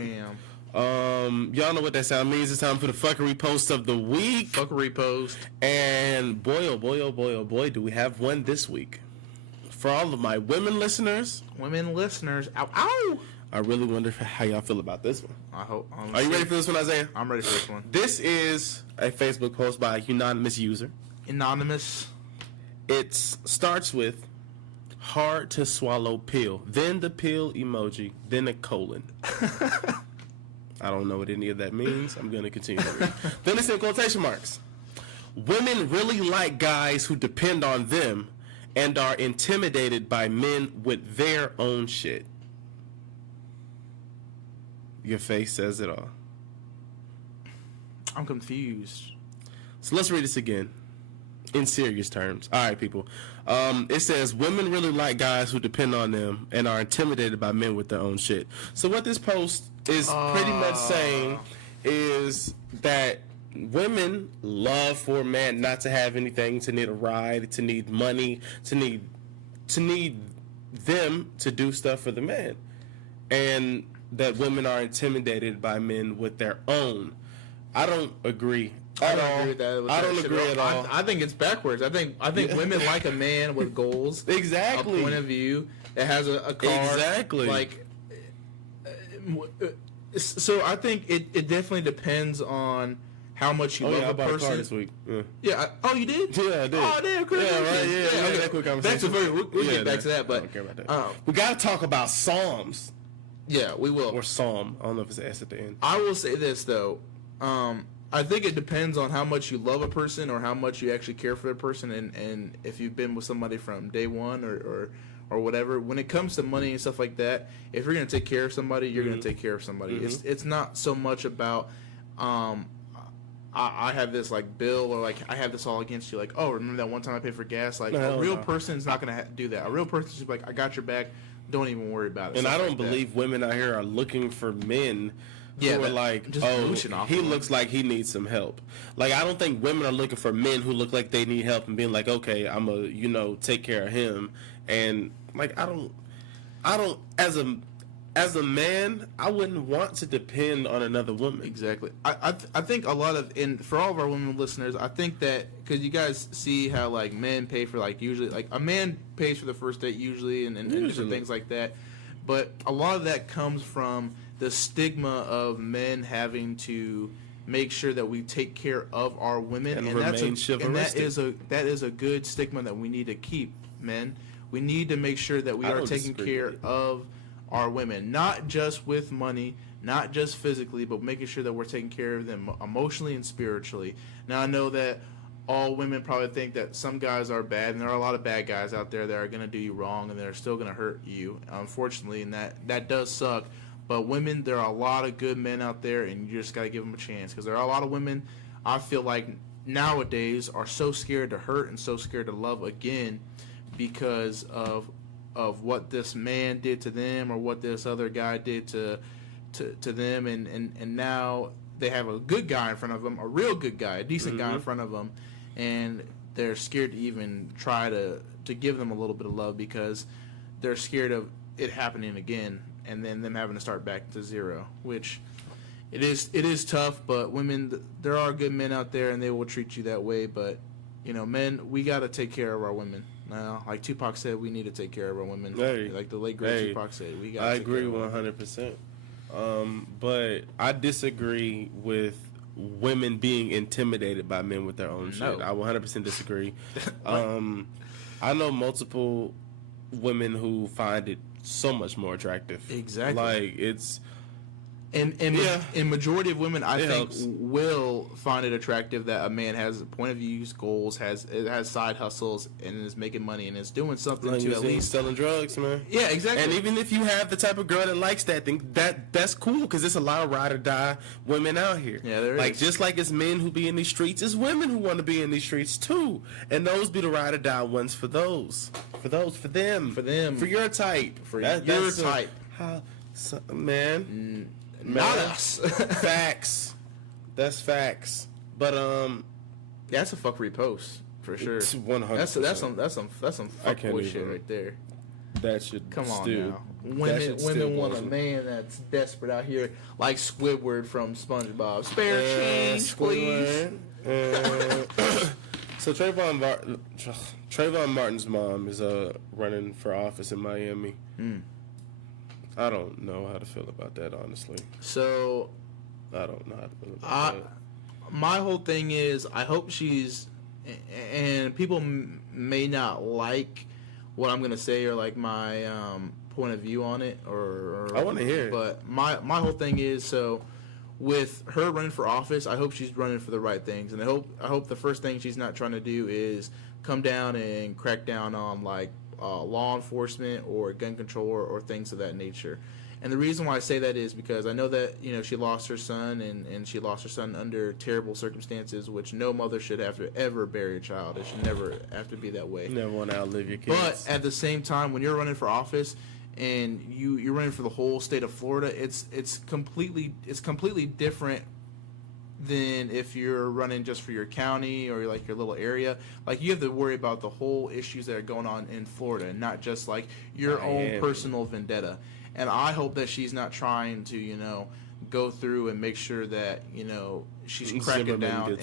damn. Y'all know what that sound means. It's time for the fuckery post of the week. Fuckery post. And boy, oh boy, oh boy, oh boy, do we have one this week. For all of my women listeners. Ow, ow! I really wonder how y'all feel about this one. I hope. Are you ready for this one, Isaiah? I'm ready for this one. This is a Facebook post by a anonymous user. Anonymous. It starts with hard to swallow pill, then the pill emoji, then a colon. I don't know what any of that means. I'm going to continue to read. Then it's in quotation marks. Women really like guys who depend on them and are intimidated by men with their own shit. Your face says it all. I'm confused. So let's read this again in serious terms. All right, people. It says women really like guys who depend on them and are intimidated by men with their own shit. So what this post is pretty much saying is that women love for a man not to have anything, to need a ride, to need money, to need them to do stuff for the man. And that women are intimidated by men with their own. I don't agree at all. I don't agree at all. I think it's backwards. I think women like a man with goals. Exactly. A point of view that has a car. Exactly. Like, so I think it definitely depends on how much you love a person. I bought a car this week. Yeah. Oh, you did? Yeah, I did. Oh, damn. Cool. Yeah, right. Yeah. Okay. That quick conversation. We'll get back to that. But I don't care about that. We got to talk about Psalms. Yeah, we will. Or Psalm. I don't know if it's an S at the end. I will say this, though. I think it depends on how much you love a person or how much you actually care for the person, and if you've been with somebody from day one or whatever. When it comes to money and stuff like that, if you're going to take care of somebody, you're going to take care of somebody. It's not so much about I have this like bill, or like I have this all against you. Like, oh, remember that one time I paid for gas? Like, a real person's not going to do that. A real person's just like, I got your back. Don't even worry about it. And I don't believe women out here are looking for men who are like, oh, he looks like he needs some help. Like, I don't think women are looking for men who look like they need help and being like, okay, I'm a, you know, take care of him. And like, I don't as a man, I wouldn't want to depend on another woman. Exactly. I think a lot of, and for all of our women listeners, I think that, because you guys see how, like, men pay for, like, usually, like, a man pays for the first date usually and different things like that. But a lot of that comes from the stigma of men having to make sure that we take care of our women. And remain chivalristic. That is a good stigma that we need to keep, men. We need to make sure that we are taking care of our women, not just with money, not just physically, but making sure that we're taking care of them emotionally and spiritually. Now, I know that all women probably think that some guys are bad, and there are a lot of bad guys out there that are going to do you wrong, and they're still going to hurt you, unfortunately, and that does suck. But women, there are a lot of good men out there, and you just got to give them a chance, because there are a lot of women, I feel like, nowadays are so scared to hurt and so scared to love again because of what this man did to them or what this other guy did to them, and now they have a good guy in front of them, a real good guy, a decent guy in front of them, and they're scared to even try to give them a little bit of love because they're scared of it happening again and then them having to start back to zero, which it is tough. But women, there are good men out there and they will treat you that way, but you know, men, we got to take care of our women. Now, like Tupac said, we need to take care of our women. Like the late great Tupac said, we got. I agree 100%. But I disagree with women being intimidated by men with their own shit. I 100% disagree. I know multiple women who find it so much more attractive. Exactly. Like, it's. And majority of women, I think, will find it attractive that a man has point of views, goals, has side hustles, and is making money and is doing something to at least selling drugs, man. Yeah, exactly. And even if you have the type of girl that likes that thing, that's cool because there's a lot of ride or die women out here. Yeah, there is. Like just like it's men who be in these streets, it's women who want to be in these streets too, and those be the ride or die ones for them, for your type, your type. Man. Not us. Facts. That's facts. But that's a fuck repost for sure. 100%. That's some fuck boy shit right there. That should come on now. Women want a man that's desperate out here, like Squidward from SpongeBob. Spare change, please. So Trayvon Martin's mom is running for office in Miami. I don't know how to feel about that, honestly. So, I don't know how to feel about that. My whole thing is, I hope she's, and people may not like what I'm gonna say or like my point of view on it, or I want to hear it. But my whole thing is, so with her running for office, I hope she's running for the right things, and I hope the first thing she's not trying to do is come down and crack down on like law enforcement or gun control or things of that nature. And the reason why I say that is because I know that, you know, she lost her son and she lost her son under terrible circumstances, which no mother should have to ever bury a child. It should never have to be that way. Never want to outlive your kids. But at the same time, when you're running for office and you're running for the whole state of Florida, it's completely different than if you're running just for your county or like your little area. Like, you have to worry about the whole issues that are going on in Florida, and not just like your own personal vendetta. And I hope that she's not trying to, you know, go through and make sure that, you know, she's cracking down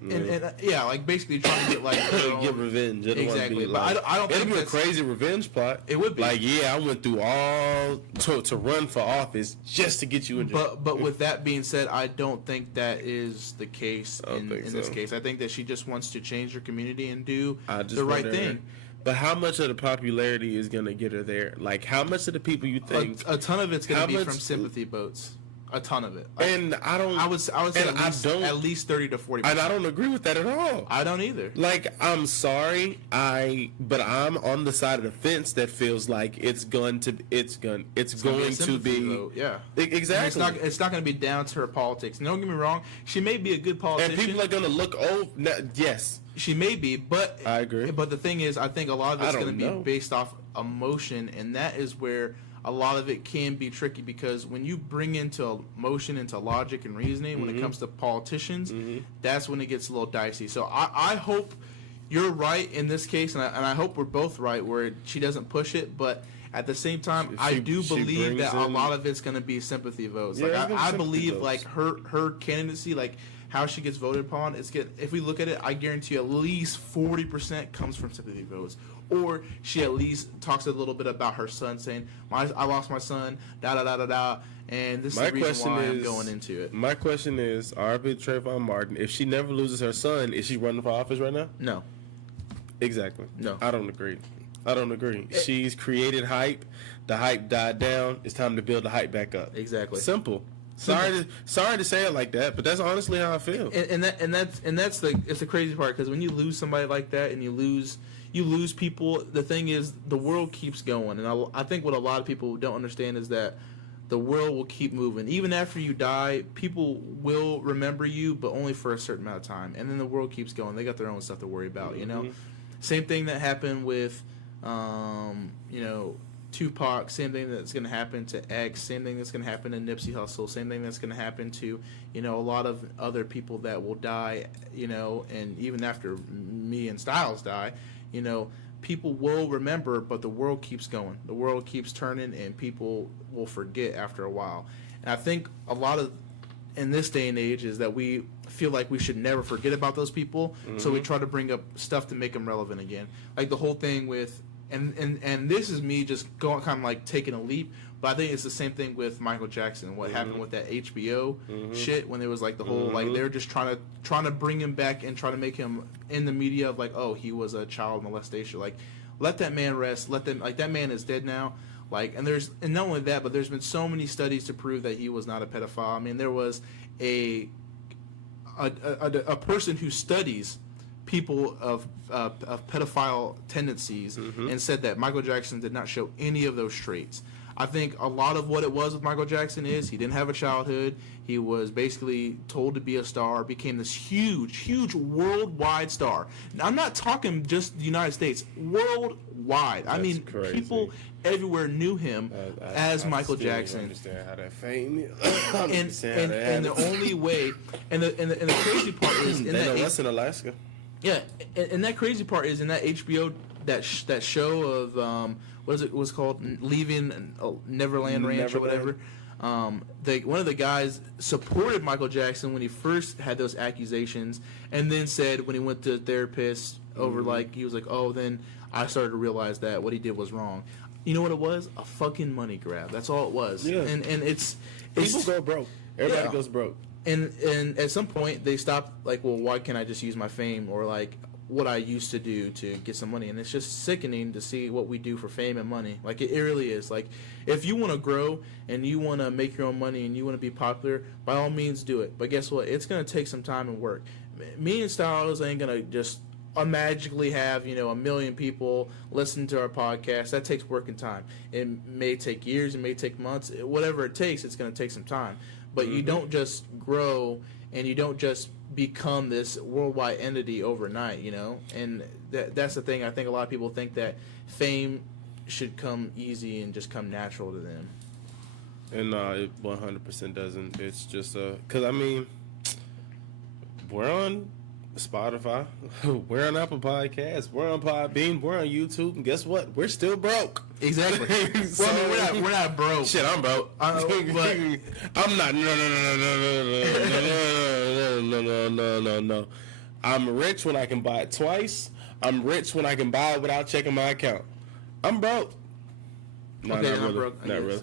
and like basically trying to get like get revenge. Exactly. Like, but I don't it'd think be a crazy revenge plot. It would be. Like, yeah, I went through all to run for office just to get you in jail. But with that being said, I don't think that is the case in this case. I think that she just wants to change her community and do the right thing. But how much of the popularity is going to get her there? Like, how much of the people you think? A ton of it's going to be from sympathy votes. A ton of it. Like, and I would say at least 30 to 40%. And I don't agree with that at all. I don't either. Like, I'm sorry, but I'm on the side of the fence that feels like it's going to be vote, yeah. Exactly. It's not going to be down to her politics. And don't get me wrong, she may be a good politician. And people are going to look yes. She may be, but I agree. But the thing is, I think a lot of it's going to be based off emotion, and that is where a lot of it can be tricky because when you bring into emotion, into logic and reasoning, when it comes to politicians, that's when it gets a little dicey. So I hope you're right in this case, and I hope we're both right where she doesn't push it, but at the same time, I do believe that a lot of it's going to be sympathy votes. Yeah, like I believe votes. like her candidacy, like how she gets voted upon, if we look at it, I guarantee at least 40% comes from sympathy votes. Or she at least talks a little bit about her son, saying, I lost my son, da-da-da-da-da, and this is the reason why I'm going into it. My question is, RP Trayvon Martin, if she never loses her son, is she running for office right now? No. Exactly. No. I don't agree. She's created hype. The hype died down. It's time to build the hype back up. Exactly. Simple. Sorry to say it like that, but that's honestly how I feel. And that's the crazy part, because when you lose somebody like that and you lose people, the thing is the world keeps going, and I think what a lot of people don't understand is that the world will keep moving. Even after you die, people will remember you, but only for a certain amount of time, and then the world keeps going. They got their own stuff to worry about, you know. Same thing that happened with Tupac, same thing that's going to happen to X, same thing that's going to happen to Nipsey Hussle, same thing that's going to happen to, a lot of other people that will die, and even after me and Stiles die, people will remember, but the world keeps going. The world keeps turning, and people will forget after a while. And I think a lot of, in this day and age, is that we feel like we should never forget about those people, so we try to bring up stuff to make them relevant again. Like the whole thing with, and this is me just going kind of like taking a leap, but I think it's the same thing with Michael Jackson. What happened with that HBO shit, when there was like the whole like they were just trying to bring him back and try to make him in the media of like, oh, he was a child molestation. Like, let that man rest. That man is dead now. Like, and not only that, but there's been so many studies to prove that he was not a pedophile. I mean, there was a person who studies people of pedophile tendencies and said that Michael Jackson did not show any of those traits. I think a lot of what it was with Michael Jackson is he didn't have a childhood. He was basically told to be a star, became this huge worldwide star. Now, I'm not talking just the United States, worldwide. I mean, crazy. People everywhere knew him as Michael Jackson. I understand how that fame and the only way, and the crazy part is in that's in Alaska. Yeah, and that crazy part is in that HBO that show of what is it was called, Leaving Neverland Ranch or whatever. One of the guys supported Michael Jackson when he first had those accusations, and then said when he went to a therapist over he was like, oh, then I started to realize that what he did was wrong. You know what it was? A fucking money grab. That's all it was. Yeah. And it's people go broke. Everybody goes broke. And at some point they stopped, like, well, why can't I just use my fame or like what I used to do to get some money? And it's just sickening to see what we do for fame and money. Like, it really is. Like, if you want to grow and you want to make your own money and you want to be popular, by all means do it. But guess what? It's going to take some time and work. Me and Stiles ain't going to just magically have, a million people listen to our podcast. That takes work and time. It may take years, it may take months. Whatever it takes, it's going to take some time. But you don't just grow and you don't just become this worldwide entity overnight, And that's the thing. I think a lot of people think that fame should come easy and just come natural to them. And it 100% doesn't. It's just because we're on Spotify, we're on Apple Podcasts, we're on Podbean, we're on YouTube, and guess what? We're still broke. Exactly. So, we're not broke. Shit, I'm broke. But I'm not. No. I'm rich when I can buy it twice. I'm rich when I can buy it without checking my account. I'm broke. No, okay, not really. Broke. Not really.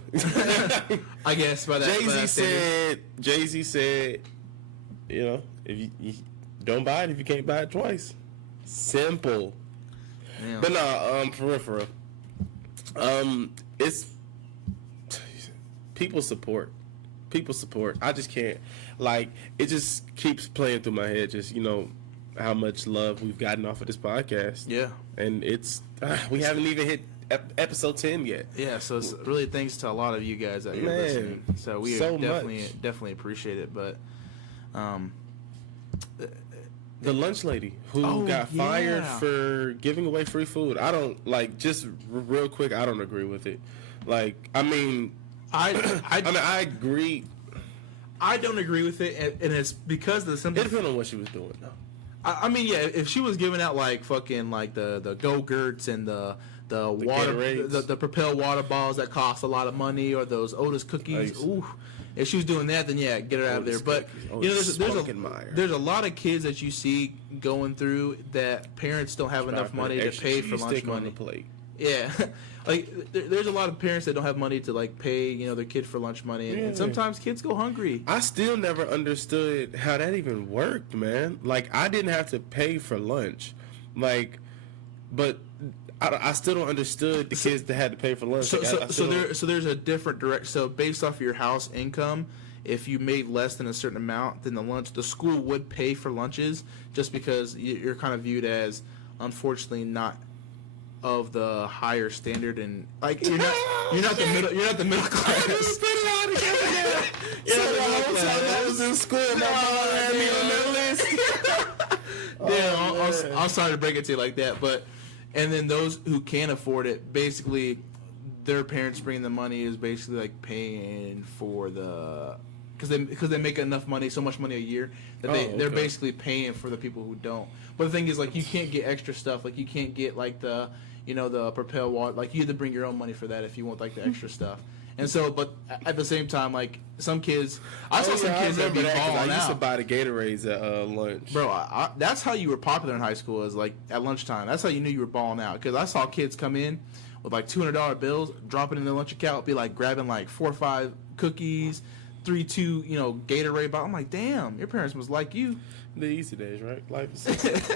I guess by that. Jay-Z said, if you don't buy it if you can't buy it twice. Simple. Damn. But no, for real. It's people support. I just can't, it just keeps playing through my head, just, how much love we've gotten off of this podcast. Yeah. And we haven't even hit episode 10 yet. Yeah, so it's really thanks to a lot of you guys that you're listening. So we definitely appreciate it, but the lunch lady who got fired for giving away free food. I don't just real quick. I don't agree with it. Like, I mean, I agree. I don't agree with it, and it's because the simple. It depends on what she was doing, though. I mean, yeah, if she was giving out like fucking like the Go-Gurts and the water, the Propel water balls that cost a lot of money, or those Otis cookies, ooh. If she was doing that, then yeah, get her out of there. But you know, there's a lot of kids that you see going through that parents don't have enough money to pay for lunch money. On the plate. Yeah, like there's a lot of parents that don't have money to like pay their kid for lunch money, and sometimes kids go hungry. I still never understood how that even worked, man. Like, I didn't have to pay for lunch, like, but I still don't understood the kids that had to pay for lunch. So there's a different direct. So based off of your house income, if you made less than a certain amount, then the school would pay for lunches, just because you're kind of viewed as, unfortunately, not of the higher standard, and like you're not the middle class. I was in school, my mom had me on that list. Yeah, I'm sorry to break it to you like that, but and then those who can't afford it, basically, their parents bringing the money is basically like paying for the because they make enough money, so much money a year that they're basically paying for the people who don't. But the thing is, like, you can't get extra stuff. Like, you can't get like the Propel water. Like, you have to bring your own money for that if you want like the extra stuff. And so, but at the same time, like, some kids, I saw some kids that be balling out. I used to buy the Gatorades at lunch. Bro, that's how you were popular in high school, is like at lunchtime. That's how you knew you were balling out. Because I saw kids come in with like $200 bills, drop it in their lunch account, be like grabbing like 4 or 5 cookies, 2 Gatorade bottles. I'm like, damn, your parents must like you. The easy days, right? Life is so simple.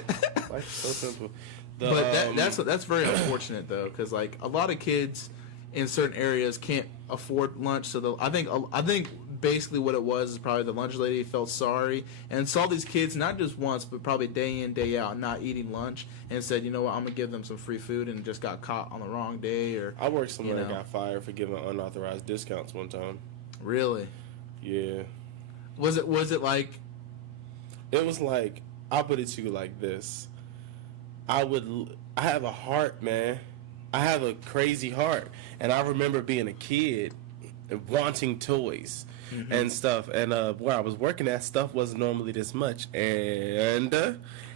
Life is so simple. But that's very unfortunate though, because like a lot of kids in certain areas can't afford lunch. So I think basically what it was is probably the lunch lady felt sorry and saw these kids not just once but probably day in day out not eating lunch, and said, you know what, I'm gonna give them some free food, and just got caught on the wrong day. Or I worked somewhere that got fired for giving unauthorized discounts one time. Really? Yeah. Was it like? It was like, I'll put it to you like this. I have a heart, man. I have a crazy heart. And I remember being a kid and wanting toys and stuff. And where I was working at, stuff wasn't normally this much. And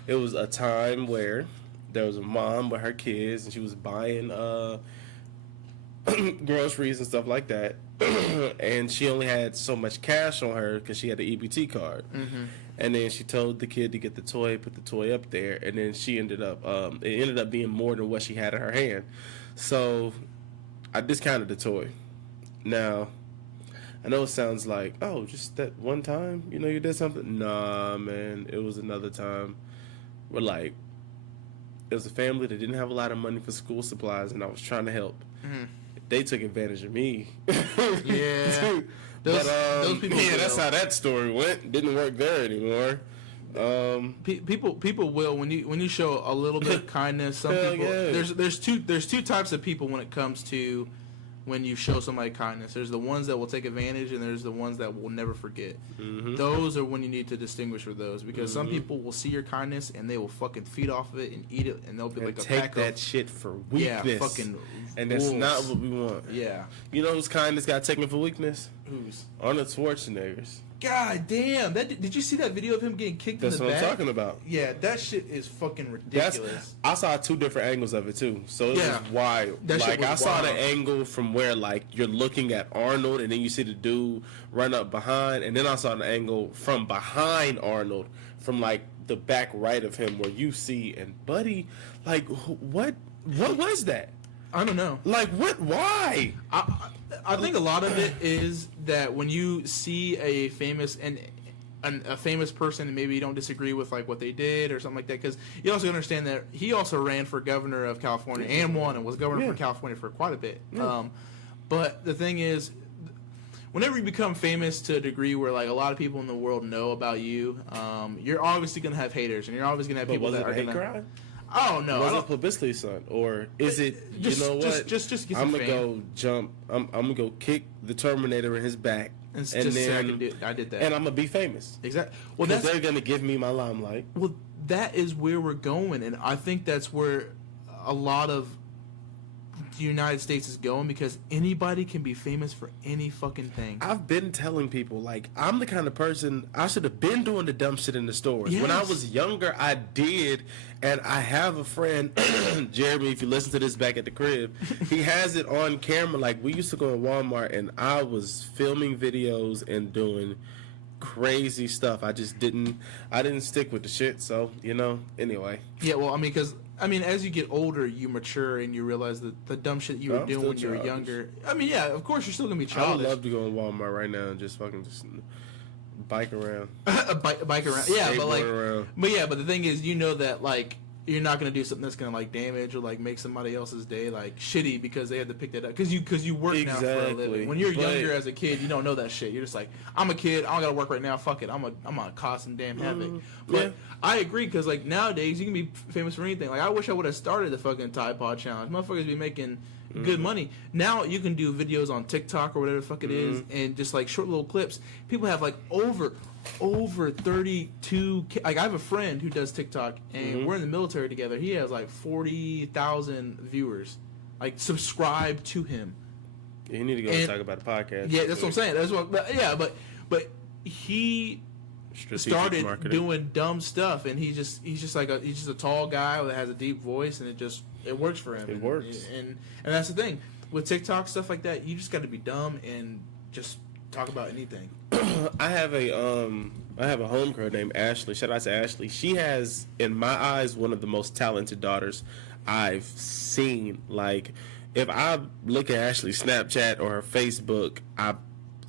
it was a time where there was a mom with her kids, and she was buying groceries and stuff like that. And she only had so much cash on her because she had the EBT card. And then she told the kid to get the toy, put the toy up there, and then she ended up, it ended up being more than what she had in her hand. So I discounted the toy. Now, I know it sounds like, oh, just that one time, you did something. Nah, man, it was another time where, like, it was a family that didn't have a lot of money for school supplies, and I was trying to help. They took advantage of me. Yeah. Those people. Yeah, that's how that story went. Didn't work there anymore. People will when you show a little bit of kindness. Some people there's two types of people when it comes to when you show somebody kindness. There's the ones that will take advantage, and there's the ones that will never forget. Those are when you need to distinguish with those, because some people will see your kindness and they will fucking feed off of it and eat it, and they'll be like a take pack that of, shit for weakness. Yeah, fucking. And that's not what we want. Yeah. You know whose kindness got taken for weakness? Whose? Arnold Schwarzenegger's. God damn! Did you see that video of him getting kicked in the back? That's what I'm talking about. Yeah, that shit is fucking ridiculous. I saw 2 different angles of it too, so it was wild. I saw the angle from where like you're looking at Arnold, and then you see the dude run up behind, and then I saw the angle from behind Arnold, from like the back right of him, where you see, and buddy, like what was that? I don't know. Like what? Why? I think a lot of it is that when you see a famous person, and maybe you don't disagree with like what they did or something like that, because you also understand that he also ran for governor of California and won, and was governor for California for quite a bit. But the thing is, whenever you become famous to a degree where like a lot of people in the world know about you, you're obviously gonna have haters, and you're always gonna have people that are gonna. Crime? Oh no! Was it publicity stunt, or is it? You know what? Just get I'm some gonna go jump. I'm gonna go kick the Terminator in his back, and then I did that, and I'm gonna be famous. Exactly. Well, because they're gonna give me my limelight. Well, that is where we're going, and I think that's where a lot of the United States is going, because anybody can be famous for any fucking thing. I've been telling people, like, I'm the kind of person, I should have been doing the dumb shit in the stores. Yes. When I was younger, I did, and I have a friend, Jeremy, if you listen to this back at the crib, he has it on camera. Like, we used to go to Walmart, and I was filming videos and doing crazy stuff. I didn't stick with the shit, so, anyway. Yeah, well, I mean, because... as you get older, you mature and you realize that the dumb shit you were doing when you were younger. I mean, yeah, of course you're still gonna be childish. I would love to go to Walmart right now and just bike around. bike around, yeah, around. But the thing is, that like you're not gonna do something that's gonna like damage or like make somebody else's day like shitty because they had to pick that up because you work now for a living. When you're younger as a kid, you don't know that shit. You're just like, I'm a kid, I don't gotta work right now. Fuck it, I'm gonna cause some damn havoc. But yeah. I agree, because like nowadays you can be famous for anything. Like I wish I would have started the fucking Tide Pod challenge. Motherfuckers be making good money. Now you can do videos on TikTok or whatever the fuck it is, and just like short little clips. People have like over 32. Like I have a friend who does TikTok, and we're in the military together. He has like 40,000 viewers, like subscribe to him. Yeah, you need to go and talk about the podcast. Yeah, that's what I'm saying. That's what. But he started doing dumb stuff, and he's just a tall guy that has a deep voice, and it works for him. It works, and that's the thing with TikTok stuff like that. You just got to be dumb and just talk about anything. I have a homegirl named Ashley. Shout out to Ashley. She has, in my eyes, one of the most talented daughters I've seen. Like, if I look at Ashley's Snapchat or her Facebook,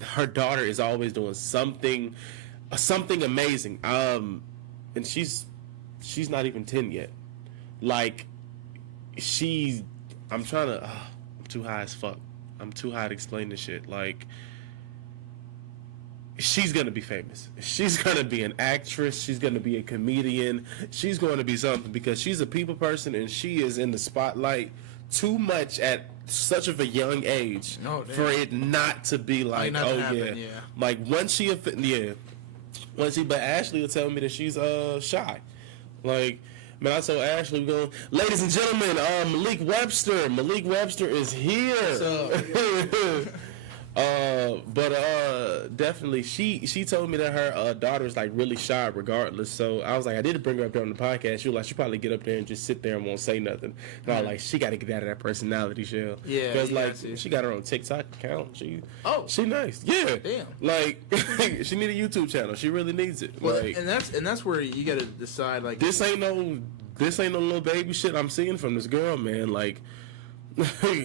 her daughter is always doing something amazing. And she's not even 10 yet. Like, I'm too high as fuck. I'm too high to explain this shit. Like, she's gonna be famous. She's gonna be an actress. She's gonna be a comedian. She's going to be something, because she's a people person, and she is in the spotlight too much at such of a young age for it not to be like, happen. Like once she, but Ashley will tell me that she's shy. Like, man, I told Ashley, we're going, ladies and gentlemen, Malik Webster. Malik Webster is here. But definitely, she told me that her daughter is like really shy regardless. So I was like, I did bring her up there on the podcast. She was like, she probably get up there and just sit there and won't say nothing. And I was like, she got to get out of that personality shell. Yeah, because like she got her own TikTok account. She nice. Yeah, damn. Like she need a YouTube channel. She really needs it. Well, like, and that's where you got to decide. Like this ain't no little baby shit I'm seeing from this girl, man. Like.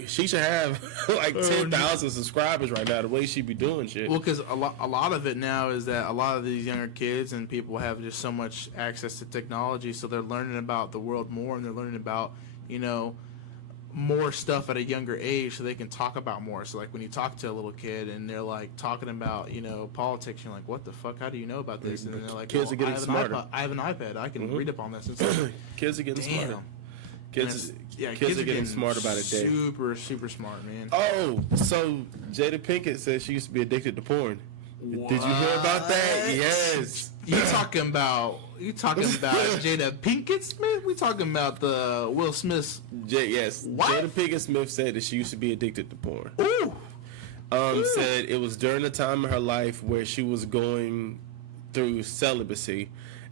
She should have like 10,000 subscribers right now, the way she be doing shit. Well, because a lot of it now is that a lot of these younger kids and people have just so much access to technology, so they're learning about the world more, and they're learning about, more stuff at a younger age, so they can talk about more. So like when you talk to a little kid and they're like talking about politics, you're like, what the fuck? How do you know about this? And then they're like, kids are getting smarter. I have an iPad. I can read up on this. Kids are getting smarter. Kids are getting smart about it. Super, super smart, man. Oh, so Jada Pinkett says she used to be addicted to porn. What? Did you hear about that? Yes. You talking about Jada Pinkett Smith? We talking about the Will Smith's? Yes. What? Jada Pinkett Smith said that she used to be addicted to porn. Ooh. Said it was during the time of her life where she was going through celibacy.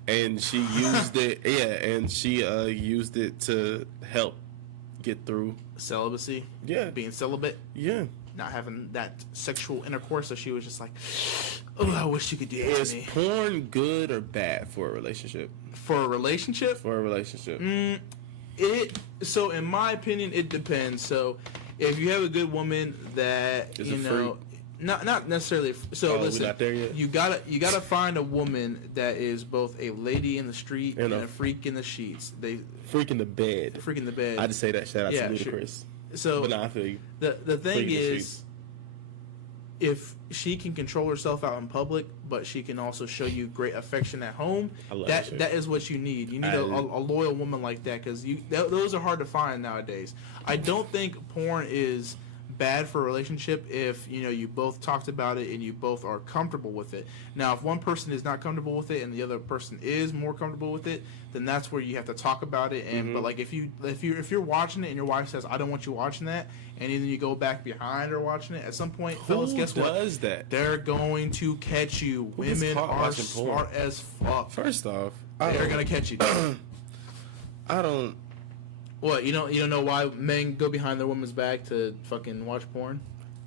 And she used it, used it to help get through celibacy. Yeah, being celibate. Yeah, not having that sexual intercourse. So she was just like, "Oh, I wish you could do that to me." Is porn good or bad for a relationship? For a relationship? For a relationship. So in my opinion, it depends. So if you have a good woman that freak. Not necessarily. So listen, we're not there yet. You gotta find a woman that is both a lady in the street and a freak in the sheets. Freak in the bed. Freak in the bed. I just say that. Shout out to Ludacris. Sure. So but nah, I feel you. The thing is, if she can control herself out in public, but she can also show you great affection at home, that is what you need. You need a loyal woman like that, because those are hard to find nowadays. I don't think porn is bad for a relationship if you both talked about it and you both are comfortable with it. Now, if one person is not comfortable with it and the other person is more comfortable with it, then that's where you have to talk about it. And but like if you're watching it and your wife says, "I don't want you watching that," and then you go back behind her watching it, at some point, fellas, guess what? Who does that? They're going to catch you. Women are smart as fuck. First off, they're gonna catch you. I don't. What, you don't know why men go behind their woman's back to fucking watch porn?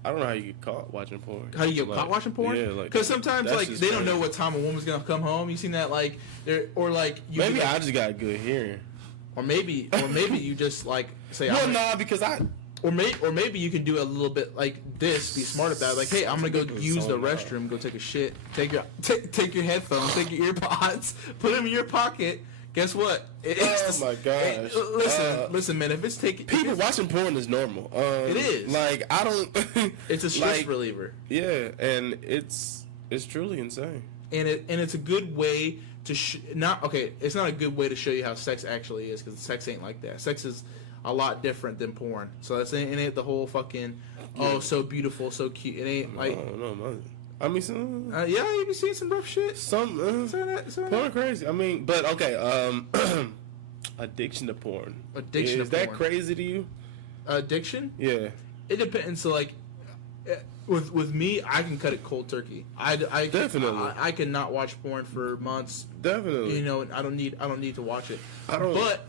I don't know how you get caught watching porn. How do you get caught watching porn? Yeah, like, because sometimes like they don't know what time a woman's gonna come home. You seen that like maybe I just got good hearing, or maybe you just like say because I. Or maybe you can do a little bit like this. Be smart about it. Like, hey, I'm gonna go use the restroom, go take a shit. Take your headphones, take your earpods, put them in your pocket. Guess what? Oh my gosh! Listen, man. If it's taking people watching porn is normal. It is. Like I don't. It's a stress reliever. Yeah, and it's truly insane. And it's a good way to It's not a good way to show you how sex actually is, because sex ain't like that. Sex is a lot different than porn. So that's ain't the whole fucking so beautiful, so cute. It ain't like I mean, some you be seeing some rough shit. Some porn crazy. I mean, but okay. Addiction to porn. Is that crazy to you? Addiction? Yeah. It depends. So like, with me, I can cut it cold turkey. I definitely. I cannot watch porn for months. Definitely. I don't need to watch it. But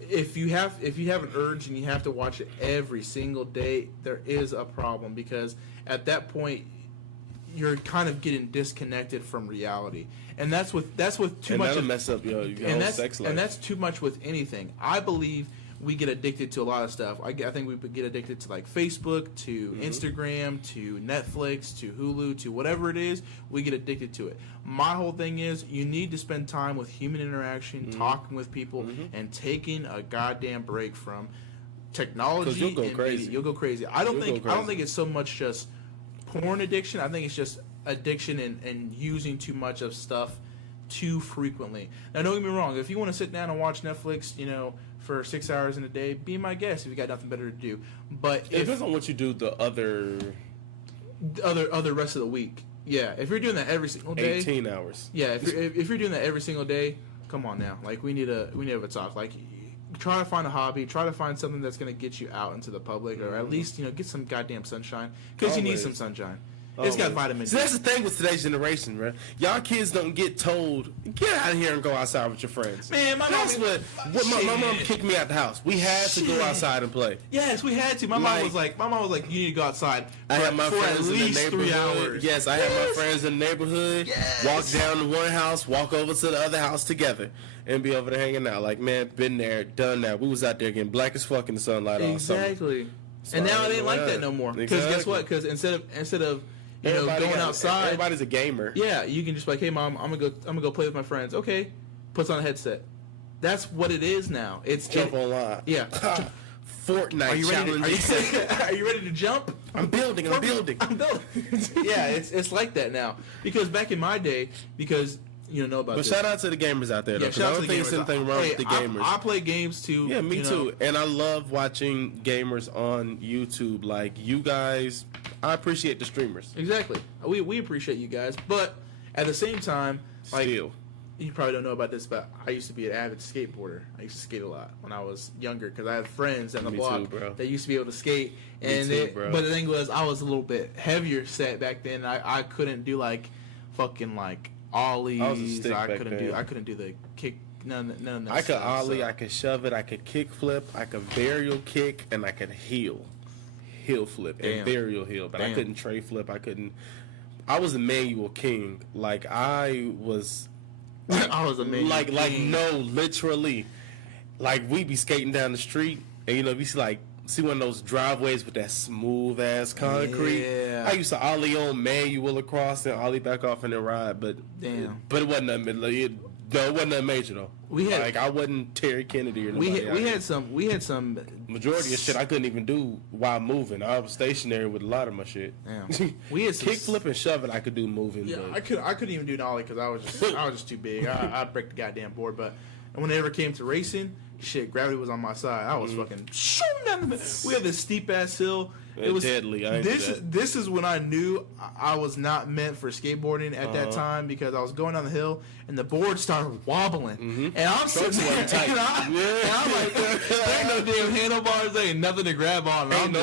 if you have an urge and you have to watch it every single day, there is a problem, because at that point you're kind of getting disconnected from reality, and that's with too much. That'll mess up your whole sex life. And that's too much with anything. I believe we get addicted to a lot of stuff. I think we get addicted to like Facebook, to Instagram, to Netflix, to Hulu, to whatever it is. We get addicted to it. My whole thing is you need to spend time with human interaction, talking with people, and taking a goddamn break from technology. You'll go crazy. Media. You'll go crazy. I don't think it's so much just porn addiction. I think it's just addiction and using too much of stuff too frequently. Now, don't get me wrong. If you want to sit down and watch Netflix, for 6 hours in a day, be my guest if you got nothing better to do. But it depends on what you do the other rest of the week. Yeah, if you're doing that every single day, 18 hours. Yeah, if you're doing that every single day, come on now. Like we need to have a talk. Like, try to find a hobby. Try to find something that's going to get you out into the public, or at least get some goddamn sunshine, because you need some sunshine. It's got vitamin D. So that's the thing with today's generation, bro. Y'all kids don't get told, get out of here and go outside with your friends. Man, my mom kicked me out the house. We had to go outside and play. Yes, we had to. My mom was like, you need to go outside for at least 3 hours. Yes, I had my friends in the neighborhood. Yes. Walk down to one house, walk over to the other house together, and be over there hanging out. Like, man, been there, done that. We was out there getting black as fuck in the sunlight all summer. Exactly. And now it ain't like that no more. Because guess what? Because instead of going outside, everybody's a gamer. Yeah, you can just be like, hey mom, I'm gonna go play with my friends. Okay, puts on a headset. That's what it is now. It's jump online. Yeah. Fortnite. Are you ready to jump? I'm building. Yeah, it's like that now. Because back in my day, because you don't know about this. But shout out to the gamers out there, though. Shout out I don't think there's anything wrong with the gamers. I play games too. Yeah, me too. And I love watching gamers on YouTube. Like, you guys, I appreciate the streamers. Exactly. We appreciate you guys. But at the same time, like, you probably don't know about this, but I used to be an avid skateboarder. I used to skate a lot when I was younger, because I had friends on the block that used to be able to skate. But the thing was, I was a little bit heavier set back then. I couldn't do like fucking like ollies. I couldn't do the kick. None of that. I could ollie. I could shove it. I could kick flip. I could burial kick, and I could heel flip and burial heel. But I couldn't tray flip. I couldn't. I was a manual king. Like, I was. I was a manual king. Like no, literally. Like, we be skating down the street, and we see one of those driveways with that smooth ass concrete. Yeah. I used to ollie on manual across and ollie back off and then ride, but it wasn't nothing. It wasn't that major though. I wasn't Terry Kennedy or nobody. We had some majority of shit I couldn't even do while moving. I was stationary with a lot of my shit. Yeah. We had kick flip and shove it. I could do moving. Yeah, I couldn't even do an ollie because I was just too big. I'd break the goddamn board. But when it ever came to racing, shit, gravity was on my side. I was fucking shooting down the middle. We had this steep ass hill. It was deadly. This is when I knew I was not meant for skateboarding at that time, because I was going down the hill and the board started wobbling, and I'm sitting there and I'm like, there ain't no damn handlebars, there ain't nothing to grab on. And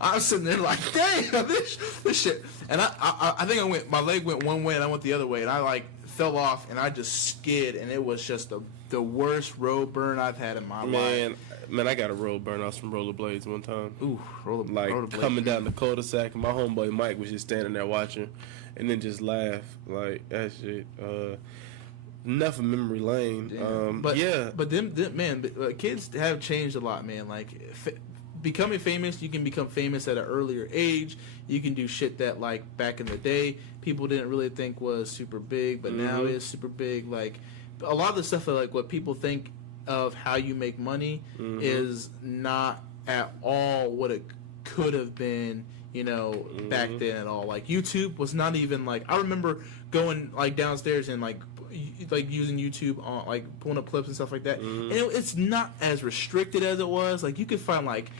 I'm sitting there like, damn, this shit. And I think my leg went one way and I went the other way, and I like fell off and I just skid, and it was just the worst road burn I've had in my life. Man, I got a road burn off some rollerblades one time. Ooh, rollerblades. Coming down the cul-de-sac, and my homeboy Mike was just standing there watching, and then just laugh. Like, that shit. Enough of memory lane. But them man, kids have changed a lot, man. Like, becoming famous, you can become famous at an earlier age. You can do shit that, like, back in the day, people didn't really think was super big, but now is super big. Like, a lot of the stuff that, like, what people think of how you make money is not at all what it could have been, back then at all. Like, YouTube was not even, like, I remember going, like, downstairs and, like using YouTube on, like, pulling up clips and stuff like that. And it's not as restricted as it was. Like, you could find, like,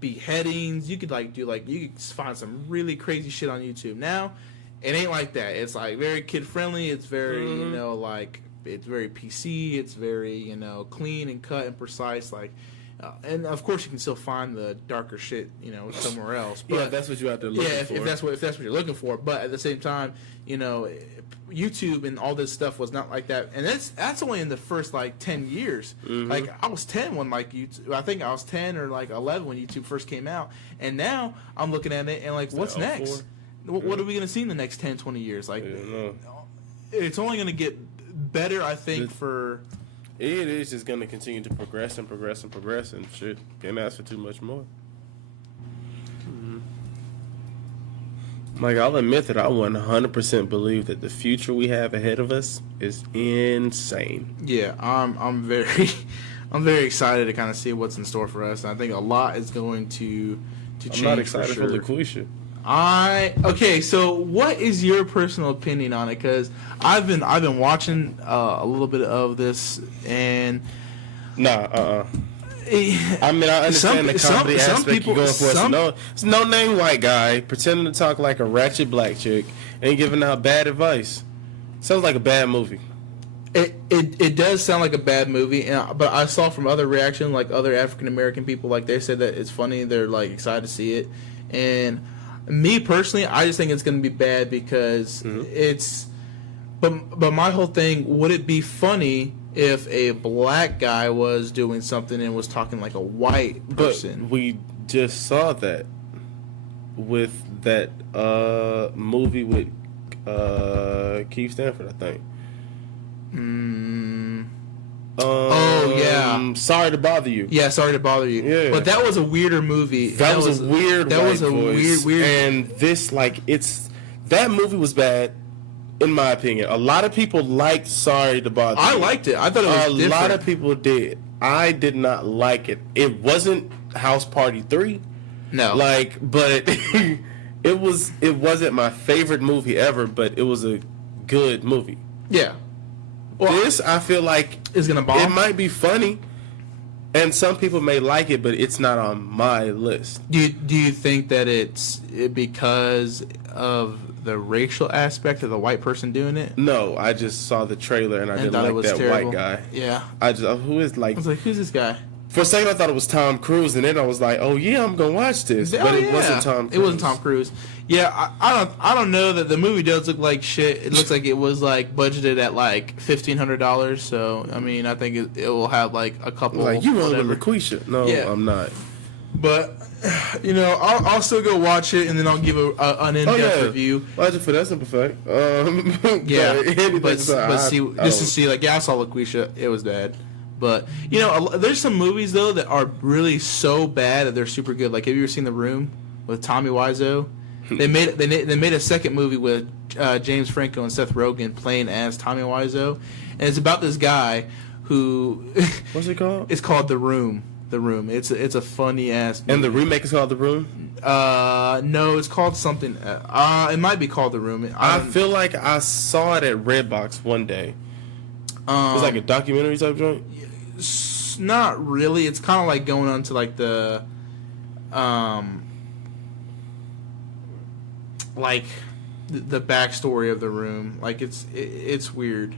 beheadings. You could, like, you could find some really crazy shit on YouTube. Now, it ain't like that. It's, like, very kid-friendly. It's very, like, it's very PC. It's very, clean and cut and precise. Like, and of course you can still find the darker shit, somewhere else. But, yeah, that's what you have to look for. If that's what you're looking for. But at the same time, YouTube and all this stuff was not like that. And that's only in the first, like, 10 years. Like, I was 10 when, like, YouTube. I think I was 10 or, like, 11 when YouTube first came out. And now I'm looking at it and, like, what's next? What are we going to see in the next 10, 20 years? Like, it's only going to get better, I think, It is just going to continue to progress and progress and progress, and shit, can't ask for too much more. Like, I'll admit that I 100% believe that the future we have ahead of us is insane. Yeah, I'm very excited to kind of see what's in store for us. And I think a lot is going to change. I'm not excited for sure. Laquisha. Okay, so what is your personal opinion on it? Because I've been watching a little bit of this, and I mean, I understand the comedy aspect you're going for. It's a no-name white guy pretending to talk like a ratchet black chick and giving out bad advice. Sounds like a bad movie. It does sound like a bad movie, but I saw from other reactions, like other African American people, like they said that it's funny. They're like excited to see it, and me personally, I just think it's going to be bad because it's. But my whole thing, would it be funny if a black guy was doing something and was talking like a white person? But we just saw that with that movie with Keith Stanford, I think. Oh yeah. Sorry to bother you. Yeah, Sorry to Bother You. Yeah. But that was a weirder movie. That was a weird. That was a weird. And this, like, that movie was bad. In my opinion, a lot of people liked Sorry to Bother You. I liked it. I thought it was different. A lot of people did. I did not like it. It wasn't House Party 3. No. Like, but it wasn't my favorite movie ever, but it was a good movie. Yeah. Well, this, I feel like, is gonna bomb. It might be funny, and some people may like it, but it's not on my list. Do you think that it's because of the racial aspect of the white person doing it? No, I just saw the trailer and I didn't like that terrible white guy. Yeah. I was like, who's this guy? For a second I thought it was Tom Cruise, and then I was like, oh yeah, I'm gonna watch this. But it wasn't Tom Cruise. It wasn't Tom Cruise. Yeah, I don't know that the movie does look like shit. It looks like it was like budgeted at like $1,500. So I mean, I think it will have like a couple. Like, you rolling with Laquisha? No, yeah. I'm not. But I'll still go watch it, and then I'll give an in-depth review. Watch it for that simple fact. Yeah, but see, just to see, like, I saw Laquisha, it was bad. But there's some movies though that are really so bad that they're super good. Like, have you ever seen The Room with Tommy Wiseau? They made a second movie with James Franco and Seth Rogen playing as Tommy Wiseau, and it's about this guy who. What's it called? It's called The Room. The Room. It's a funny ass movie. And the remake is called The Room? No, it's called something. It might be called The Room. I feel like I saw it at Redbox one day. It was like a documentary type joint. Not really. It's kind of like going on to like the, like the backstory of the room. Like it's weird.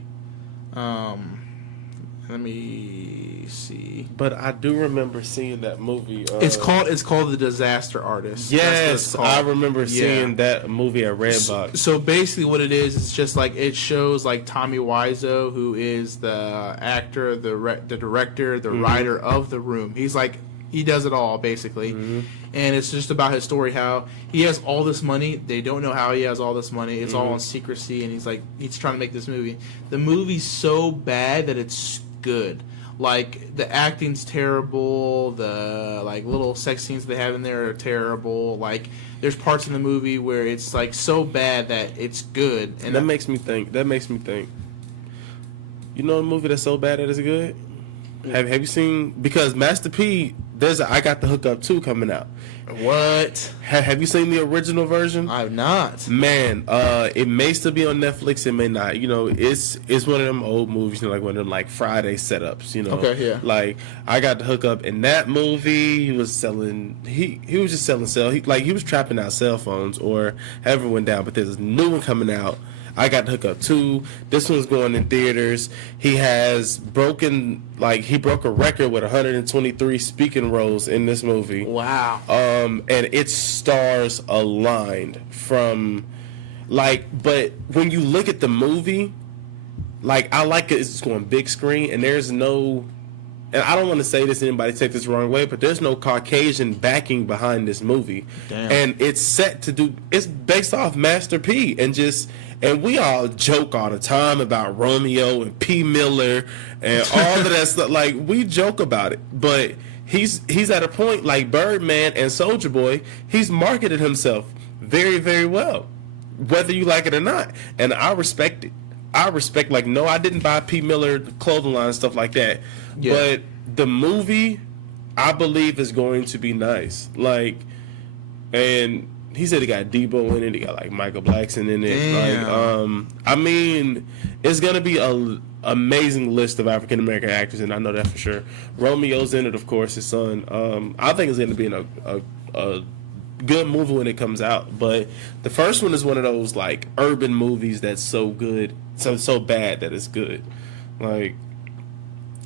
Let me see. But I do remember seeing that movie. It's called The Disaster Artist. Yes, I remember seeing that movie at Redbox. So basically, what it is, it's just like it shows like Tommy Wiseau, who is the actor, the director, the writer of The Room. He's like he does it all basically, and it's just about his story. How he has all this money, they don't know how he has all this money. It's all in secrecy, and he's trying to make this movie. The movie's so bad that it's good. Like the acting's terrible, the like little sex scenes they have in there are terrible. Like there's parts in the movie where it's like so bad that it's good, and that makes me think. You know a movie that's so bad that it's good? Have you seen? Because Master P, there's I Got the Hookup 2 coming out. What? Have you seen the original version? I've not. Man, it may still be on Netflix. It may not. You know, it's one of them old movies. You know, like one of them like Friday setups. You know, okay, yeah. Like I Got the Hookup in that movie. He was selling. He was just selling he was trapping out cell phones or however it went down. But there's a new one coming out. I Got the Hookup 2. This one's going in theaters. He broke a record with 123 speaking roles in this movie. Wow. And its stars aligned from, but when you look at the movie, I like it. It's going big screen, and there's no, and I don't want to say this, anybody take this the wrong way, but there's no Caucasian backing behind this movie. Damn. And it's it's based off Master P, and we all joke all the time about Romeo and P. Miller and all of that stuff. Like, we joke about it. But he's at a point like Birdman and Soulja Boy, he's marketed himself very, very well, whether you like it or not. And I respect it. No, I didn't buy P. Miller clothing line and stuff like that. Yeah. But the movie, I believe, is going to be nice. And he said he got Debo in it. He got Michael Blackson in it. Damn. I mean, it's gonna be a amazing list of African American actors, and I know that for sure. Romeo's in it, of course, his son. I think it's gonna be a good movie when it comes out. But the first one is one of those urban movies that's so good, so bad that it's good. I've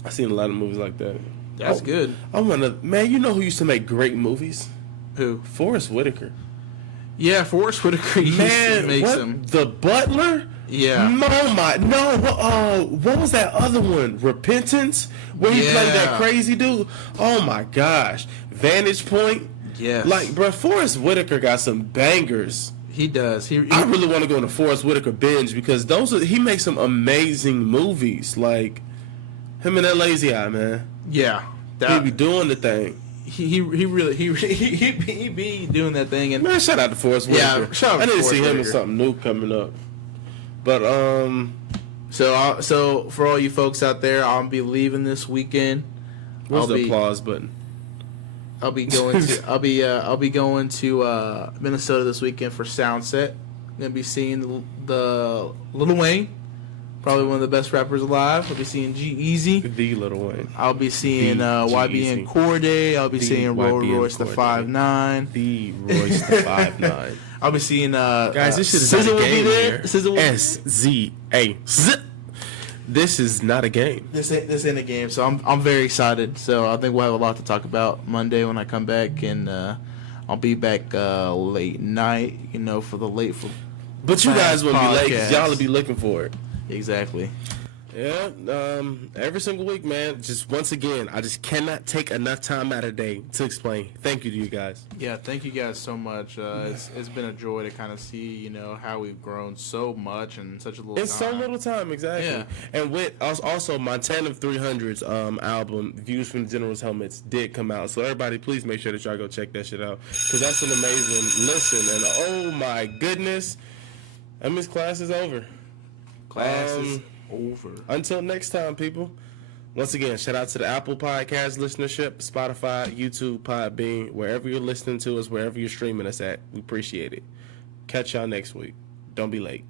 seen a lot of movies like that. That's good. Man, you know who used to make great movies? Who? Forrest Whitaker. Yeah, Forrest Whitaker used to make some. The Butler? Yeah. What was that other one? Repentance? Where he played that crazy dude? Oh my gosh. Vantage Point? Yes. Forrest Whitaker got some bangers. He does. I really want to go on a Forrest Whitaker binge because he makes some amazing movies. Like him and that Lazy Eye, man. Yeah. He be doing the thing. He be doing that thing, and man, shout out to Forrest Whitaker. Yeah, shout out I to need to see him Whitaker. in something new coming up. But so for all you folks out there, I'll be leaving this weekend. Where's the applause button? I'll be going to Minnesota this weekend for Soundset. Gonna be seeing the Lil Wayne, probably one of the best rappers alive. I'll be seeing G-Eazy. The Lil Wayne. I'll be seeing YBN Corday. I'll be seeing Royce the 5'9". The Royce the 5'9". I'll be seeing guys. This shit is SZA not a will game be there. here. SZA will SZA. This is not a game. This ain't a game, so I'm very excited. So I think we'll have a lot to talk about Monday when I come back, and I'll be back late night, for the late for. But you guys will be late because y'all will be looking for it. Exactly. Yeah, every single week, man. Just once again, I just cannot take enough time out of the day to explain. Thank you to you guys. Yeah, thank you guys so much. It's been a joy to kind of see, how we've grown so much in such a little time. In so little time, exactly. Yeah. And with also Montana 300's album, Views from the General's Helmets, did come out. So everybody, please make sure that y'all go check that shit out. Because that's an amazing listen. And oh my goodness, Miss Class is over. Class is over. Until next time, people. Once again, shout out to the Apple Podcast listenership, Spotify, YouTube, Podbean, wherever you're listening to us, wherever you're streaming us at. We appreciate it. Catch y'all next week. Don't be late.